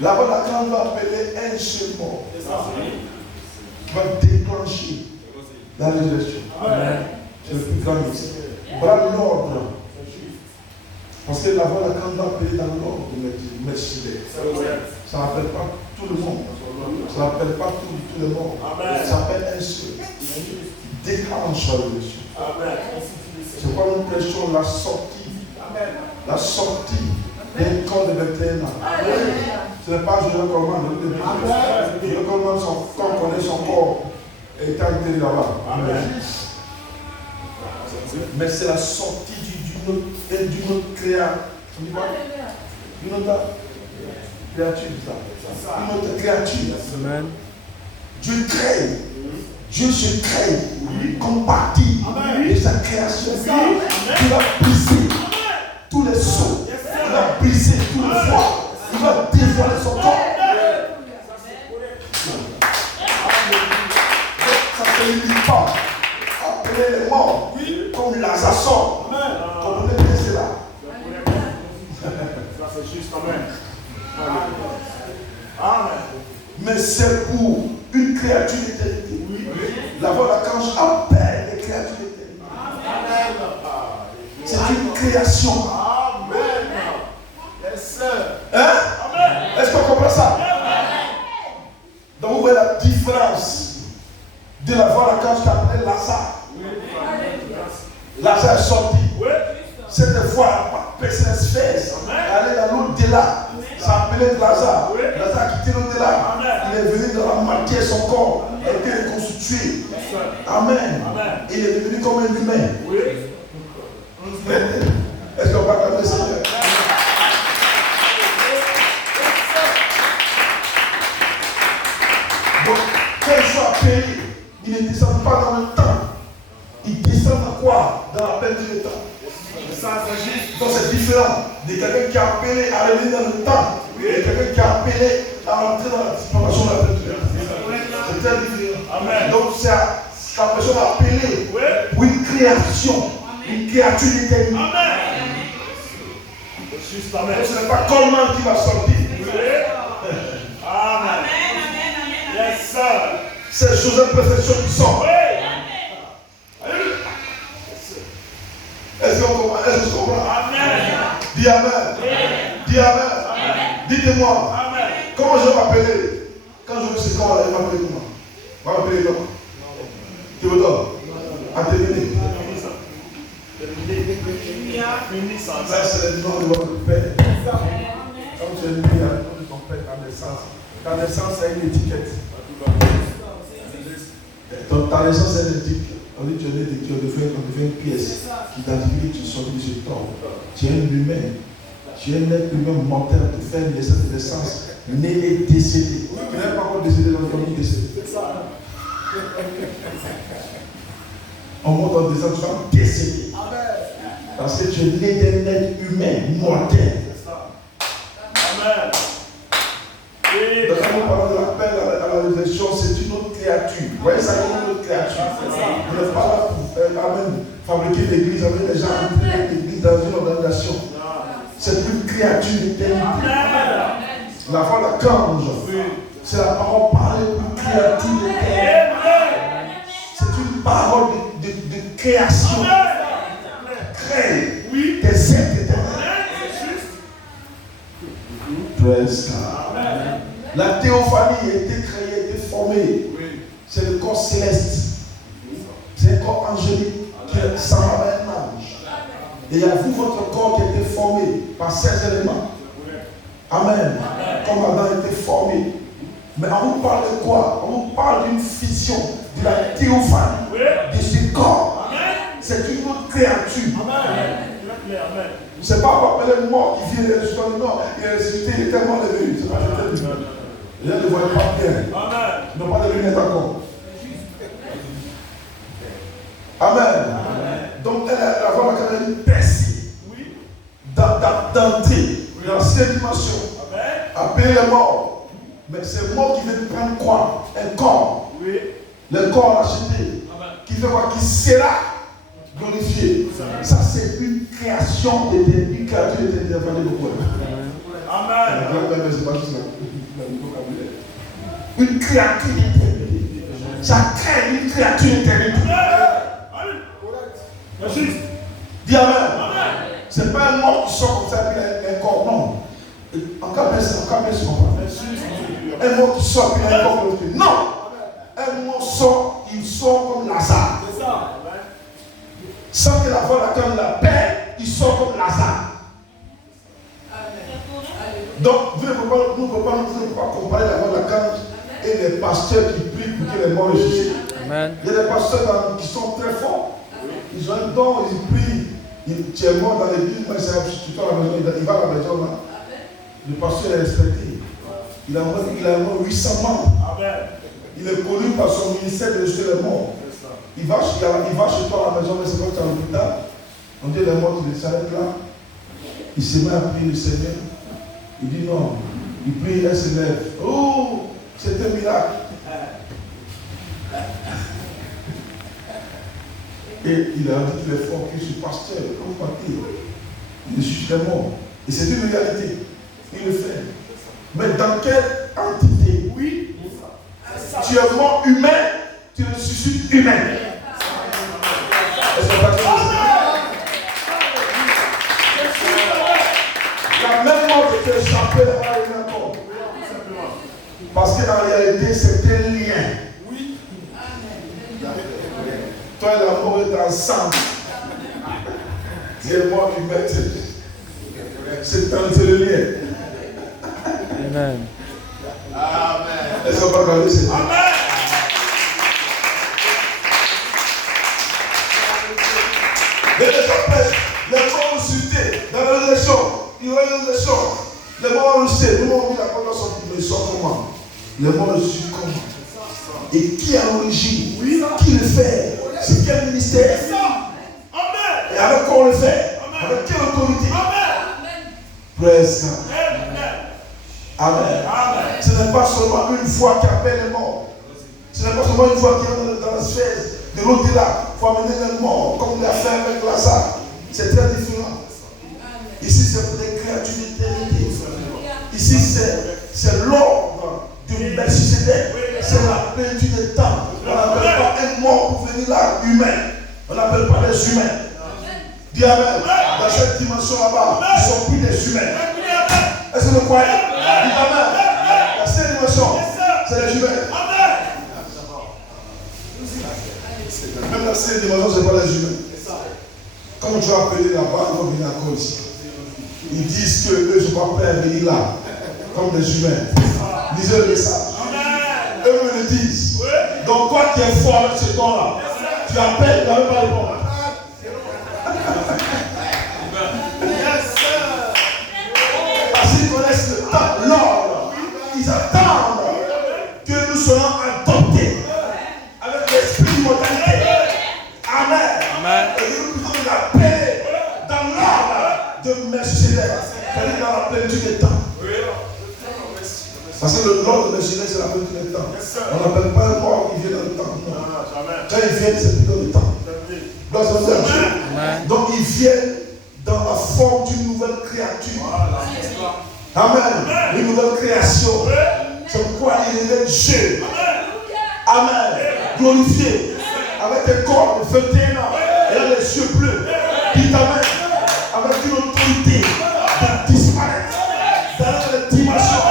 La bonne archange va appeler un seul mot qui va déclencher la résurrection. C'est le plus grand mystère. Voilà l'ordre. Parce que la bonne archange va appeler dans l'ordre de Melchizedek. Ça n'appelle pas tout le monde. Ça n'appelle pas tout le monde. Ça appelle un seul. Déclenche la résurrection. C'est quoi nous prêchons la sortie. La sortie d'un corps de 21 ans. Ce n'est pas je recommande. Je recommande son corps, connaît son corps et quand il est là-bas. Mais c'est la sortie d'une autre créature. Une autre créature. Une autre créature. Dieu crée. Dieu se crée comme partie de sa création. Il va briser tous les sceaux. Il va briser tous les foies. Il va dévoiler son corps. Ça ne se limite pas. Appeler les morts comme Lazare sort. Comprenez bien cela. Ça c'est juste. Amen. Mais c'est pour une créature d'éternité. La voix d'archange appelle les créatures d'éternité. C'est une création. Amen. Yes, sir. Hein? Est-ce qu'on comprend ça? Donc vous voyez la différence de la voix d'archange qui appelait Lazare. Lazare est sorti. Cette voix a percé les sphères. Elle est dans l'au-delà. Ça appelait Lazare. Lazare a quitté l'au-delà. Il est venu dans la matière, son corps a été reconstitué. Amen. Et il est devenu comme un humain. Est-ce qu'on va acclamer le Seigneur? Donc, quand il soit appelé, il ne descend pas dans le temps. Il descend dans quoi? Dans la peine du temps. Donc c'est différent de quelqu'un qui a appelé à revenir dans le temps et quelqu'un qui a appelé à rentrer dans la dispensation de la peine du temps. C'est très différent. Donc c'est la personne appelée pour une création, une créature d'éternité. Donc ce n'est pas Coleman qui va sortir. Amen. Yes, sir. C'est Joseph Perfection qui sort. Est-ce qu'on comprend? Est-ce qu'on comprend? Dis Amen. Dis Amen. Dites-moi. Comment je vais m'appeler? Quand je sais comment elle va m'appeler comment? On va m'appeler comment? Théodore. À terminer. Ça, c'est le nom de votre père. Comme tu es né à le nom de ton père, ta naissance. Ta naissance, c'est une étiquette. Ta naissance, c'est une étiquette. On dit que tu es né de Dieu, on devient une pièce qui identifie que tu es sorti de ce temps. Tu es un humain. Tu es un être humain mortel pour faire une naissance, né et décédé. Tu n'es pas encore décédé dans le monde décédé. On monte en descendant, tu vas décéder. Parce que tu es né d'un être humain, mortel. Amen. Donc, quand nous parlons de l'appel à la résurrection, c'est une autre créature. Vous voyez ça comme une autre créature. On n'est pas là pour fabriquer l'église, avec les gens entrer l'église dans une organisation. C'est une créature d'éternité. La voix d'archange, c'est la parole parlée pour une créature d'éternité. C'est une parole de création. Crée des êtres éternels. Praise God. La théophanie a été créée, a été formée. C'est le corps céleste. C'est un corps angélique qui s'en va avec un ange. Et il y a vous, votre corps qui a été formé par ces éléments. Amen. Comme Adam a été formé. Mais on vous parle de quoi? On vous parle d'une fusion de la théophanie, de ce corps. C'est une autre créature. Ce n'est pas pour appeler le mort qui vient de ressusciter. Non, il est ressuscité, il est tellement devenu. C'est pas tellement. Les gens ne voient pas bien. Ils n'ont pas de lunettes encore. Amen. Donc, la voie va quand même percer. D'entrer dans cette dimension. Appeler les morts. Mais c'est le mort qui veut prendre quoi? Un corps. Le corps acheté. Qui fait quoi? Qui sera glorifié. Ça, c'est une création de une créature de beaucoup. Amen. Une créature éternelle. Ça crée une créature éternelle. Dis Amen. Ce n'est pas un mort qui sort comme ça, puis un corps. Non. Encore plus, un mort qui sort, puis un corps. Non. Un mort sort, il sort comme Lazare. Sans que la voix attende la paix, il sort comme Lazare. Donc, nous ne pouvons pas comparer la voix de la cante et les pasteurs qui prient pour que les morts ressuscitent. Il y a des pasteurs qui sont très forts. Ils ont un don, ils prient. Tu es mort dans l'église, moi, tu à la maison, il va à la maison là. Le pasteur est respecté. Il a au moins 800 membres. Il est connu par son ministère de ressusciter les morts. Il va chez toi à la maison, mais c'est quand tu as l'hôpital. On dit les morts, il s'arrête là. Il se met à prier le Seigneur. Il dit non. Il prie, elle se lève. Oh, c'est un miracle. Et il a dit qu'il est fort, qu'il est pasteur, comme papier. Il est suscité mort. Et c'est une réalité. Il le fait. Mais dans quelle entité? Oui. Tu es mort humain, tu ressuscites humain. Est-ce que la même mort qui était échappée à une encore. Parce qu'en réalité, c'est un lien. Oui. Toi et la mort est ensemble. C'est mort humain. C'est le lien. Amen. Amen. Est-ce qu'on peut parler de ça? Amen. Les morts ressuscités dans la résurrection, il y aura une résurrection. Les morts ressuscités, nous avons vu la première sortie, mais ils sont comment? Les morts ressuscités comment? Et qui a l'origine? Qui le fait? C'est quel ministère? Et avec quoi on le fait? Avec quelle autorité? Praise God. Amen. Ce n'est pas seulement une fois qu'il appelle les morts. Ce n'est pas seulement une fois qu'il est dans la sphère de l'au-delà. Il faut amener les morts, comme il a fait avec Lazare. C'est très différent. Ici, c'est pour des créatures d'éternité. Ici, c'est l'ordre du Melchisédek. C'est la plénitude des temps. On n'appelle pas un mort pour venir là, humain. On n'appelle pas des humains. Dis Amen. Dans cette dimension là-bas, ils ne sont plus des humains. Est-ce que vous croyez? Dis Amen. Dans cette dimension, c'est des humains. Même dans cette dimension, ce n'est pas les humains. Quand tu as appelé là-bas, ils vont venir encore ici. Ils disent qu'eux ne sont pas prêts à venir là, comme des humains. Lisez le message. Eux me le disent. Donc toi qui es fort avec ce temps-là, tu appelles, tu n'avais pas répondre. Parce qu'ils connaissent le temps, l'ordre. Ils attendent que nous soyons adoptés avec l'esprit d'immortalité. Amen. Et que nous puissions l'appeler dans l'ordre de Melchisédek, c'est-à-dire dans la plénitude des temps. Parce que l'ordre de Melchisédek, c'est la plénitude des temps. On n'appelle pas un mort qui vient dans le temps. Non. Quand ils viennent, c'est plus dans le temps. Donc ils viennent dans la forme d'une nouvelle créature. Amen. Une nouvelle création. C'est pourquoi il est Dieu. Amen. Glorifié. Avec un corps de 21 ans. Et là les yeux bleus. Dites Amen. Avec une autorité de disparaître dans les dimensions.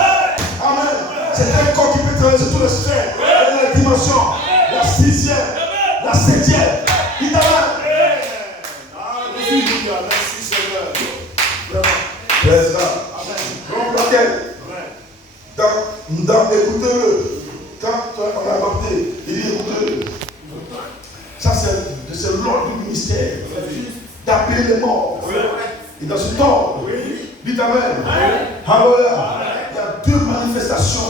Amen. C'est un corps qui peut traverser toutes les sphères. Dans les dimensions. La 6e. La 7e. Dites Amen. Merci Seigneur. Praise God. Donc, écoutez-le. Quand on a adopté, il dit écoutez-le. Ça, c'est l'ordre du ministère. D'appeler les morts. Et dans ce temps, dites Amen. Alléluia. Il y a deux manifestations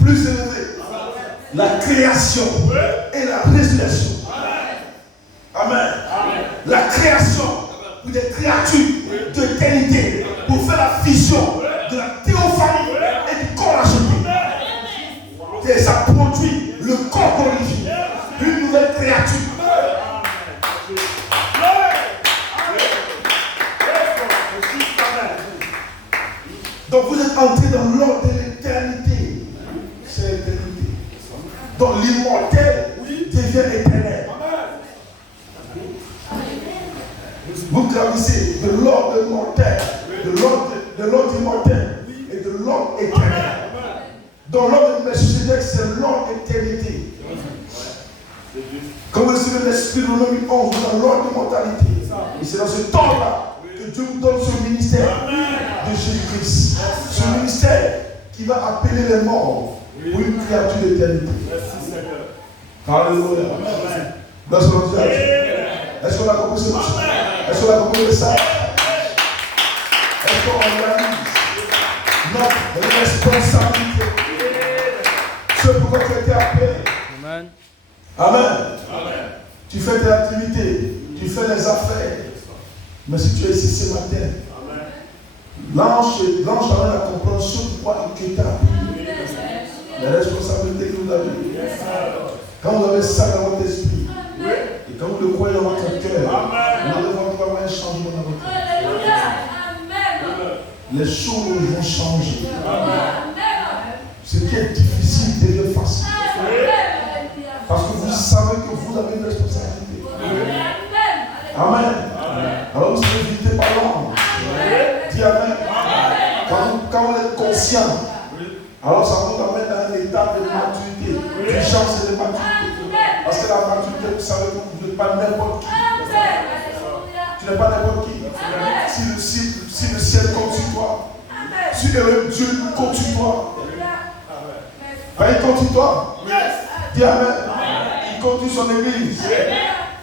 plus élevées. La création et la résurrection. pour des créatures d'éternité, pour faire la fusion de la théophanie et du corps acheté. Et ça produit le corps d'origine, une nouvelle créature. Donc vous êtes entré dans l'ordre de l'éternité. C'est l'éternité. Donc l'immortel devient éternel. Vous gravissez de l'ordre mortel, de l'ordre immortel et de l'ordre éternel. Dans l'ordre de Melchizedek, c'est l'ordre d'éternité. Comme le Seigneur l'Esprit de l'homme 11, dans l'ordre d'immortalité. Et c'est dans ce temps-là que Dieu vous donne ce ministère de Jésus-Christ. Ce ministère qui va appeler les morts pour une créature d'éternité. Alléluia. Est-ce qu'on a compris ce message? Est-ce qu'on a compris ça? Est-ce qu'on réalise notre responsabilité? Ce pourquoi tu as été appelé. Amen. Amen. Tu fais tes activités, tu fais les affaires. Mais si tu es ici ce matin, l'ange t'amène à comprendre ce pourquoi il t'a appelé. Les responsabilités que vous avez. Quand vous avez ça dans votre esprit, et quand vous le croyez dans votre cœur, vous allez voir un changement dans votre cœur. Les choses vont changer. Ce qui est difficile devient facile. Parce que vous savez que vous avez une responsabilité. Amen. Alors vous serez visité par l'homme. Dis Amen. Quand vous êtes conscient, alors ça vous amène à un état de maturité, d'urgence et de maturité. Parce que la maturité, vous savez que vous n'êtes pas n'importe qui. Tu n'es pas n'importe qui. Si le ciel compte sur toi, si le Dieu compte sur toi, il compte sur toi. Dis Amen. Il compte sur son église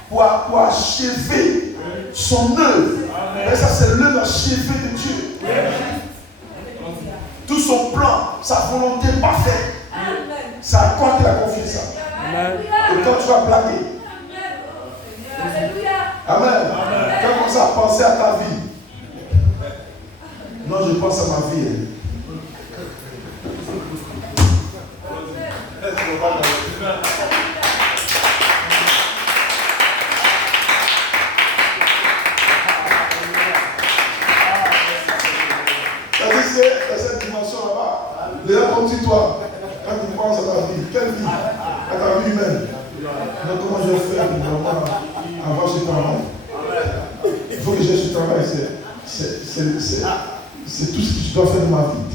pour achever son œuvre. Et ça, c'est l'œuvre achevée de Dieu. Tout son plan, sa volonté parfaite. C'est à quoi qu'il a confié ça. Et quand tu vas blaguer, Amen. Quand tu commences à penser à ta vie, non, je pense à ma vie. Dans cette dimension là-bas, les gens comme si toi, quand tu penses à ta vie, quelle vie? À ta vie humaine. Donc comment je vais faire pour avoir ce travail? Il faut que j'ai ce travail, c'est tout ce que je dois faire de ma vie.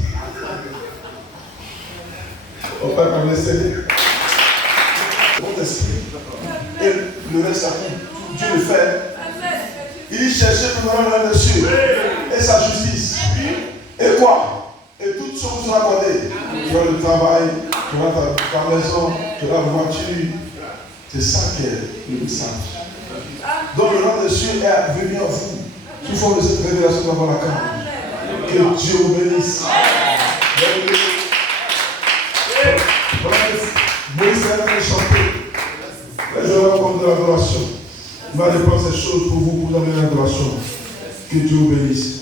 On va pas me laisser. Mon esprit et le reste à tout. Dieu le fait. Il cherchait pour nous rendre le ciel et sa justice. Et quoi? Et toutes choses sont accordées. Tu as le travail, tu as ta maison, tu as la voiture. C'est ça qui est le message. Donc le nom de Dieu est venu à vous. Tout fond de cette révélation avant la camp. Que Dieu vous bénisse. Moïse a été chanté. Les gens rencontrent de l'adoration. Il va répondre ces choses pour vous, pour donner l'adoration. Que Dieu vous bénisse.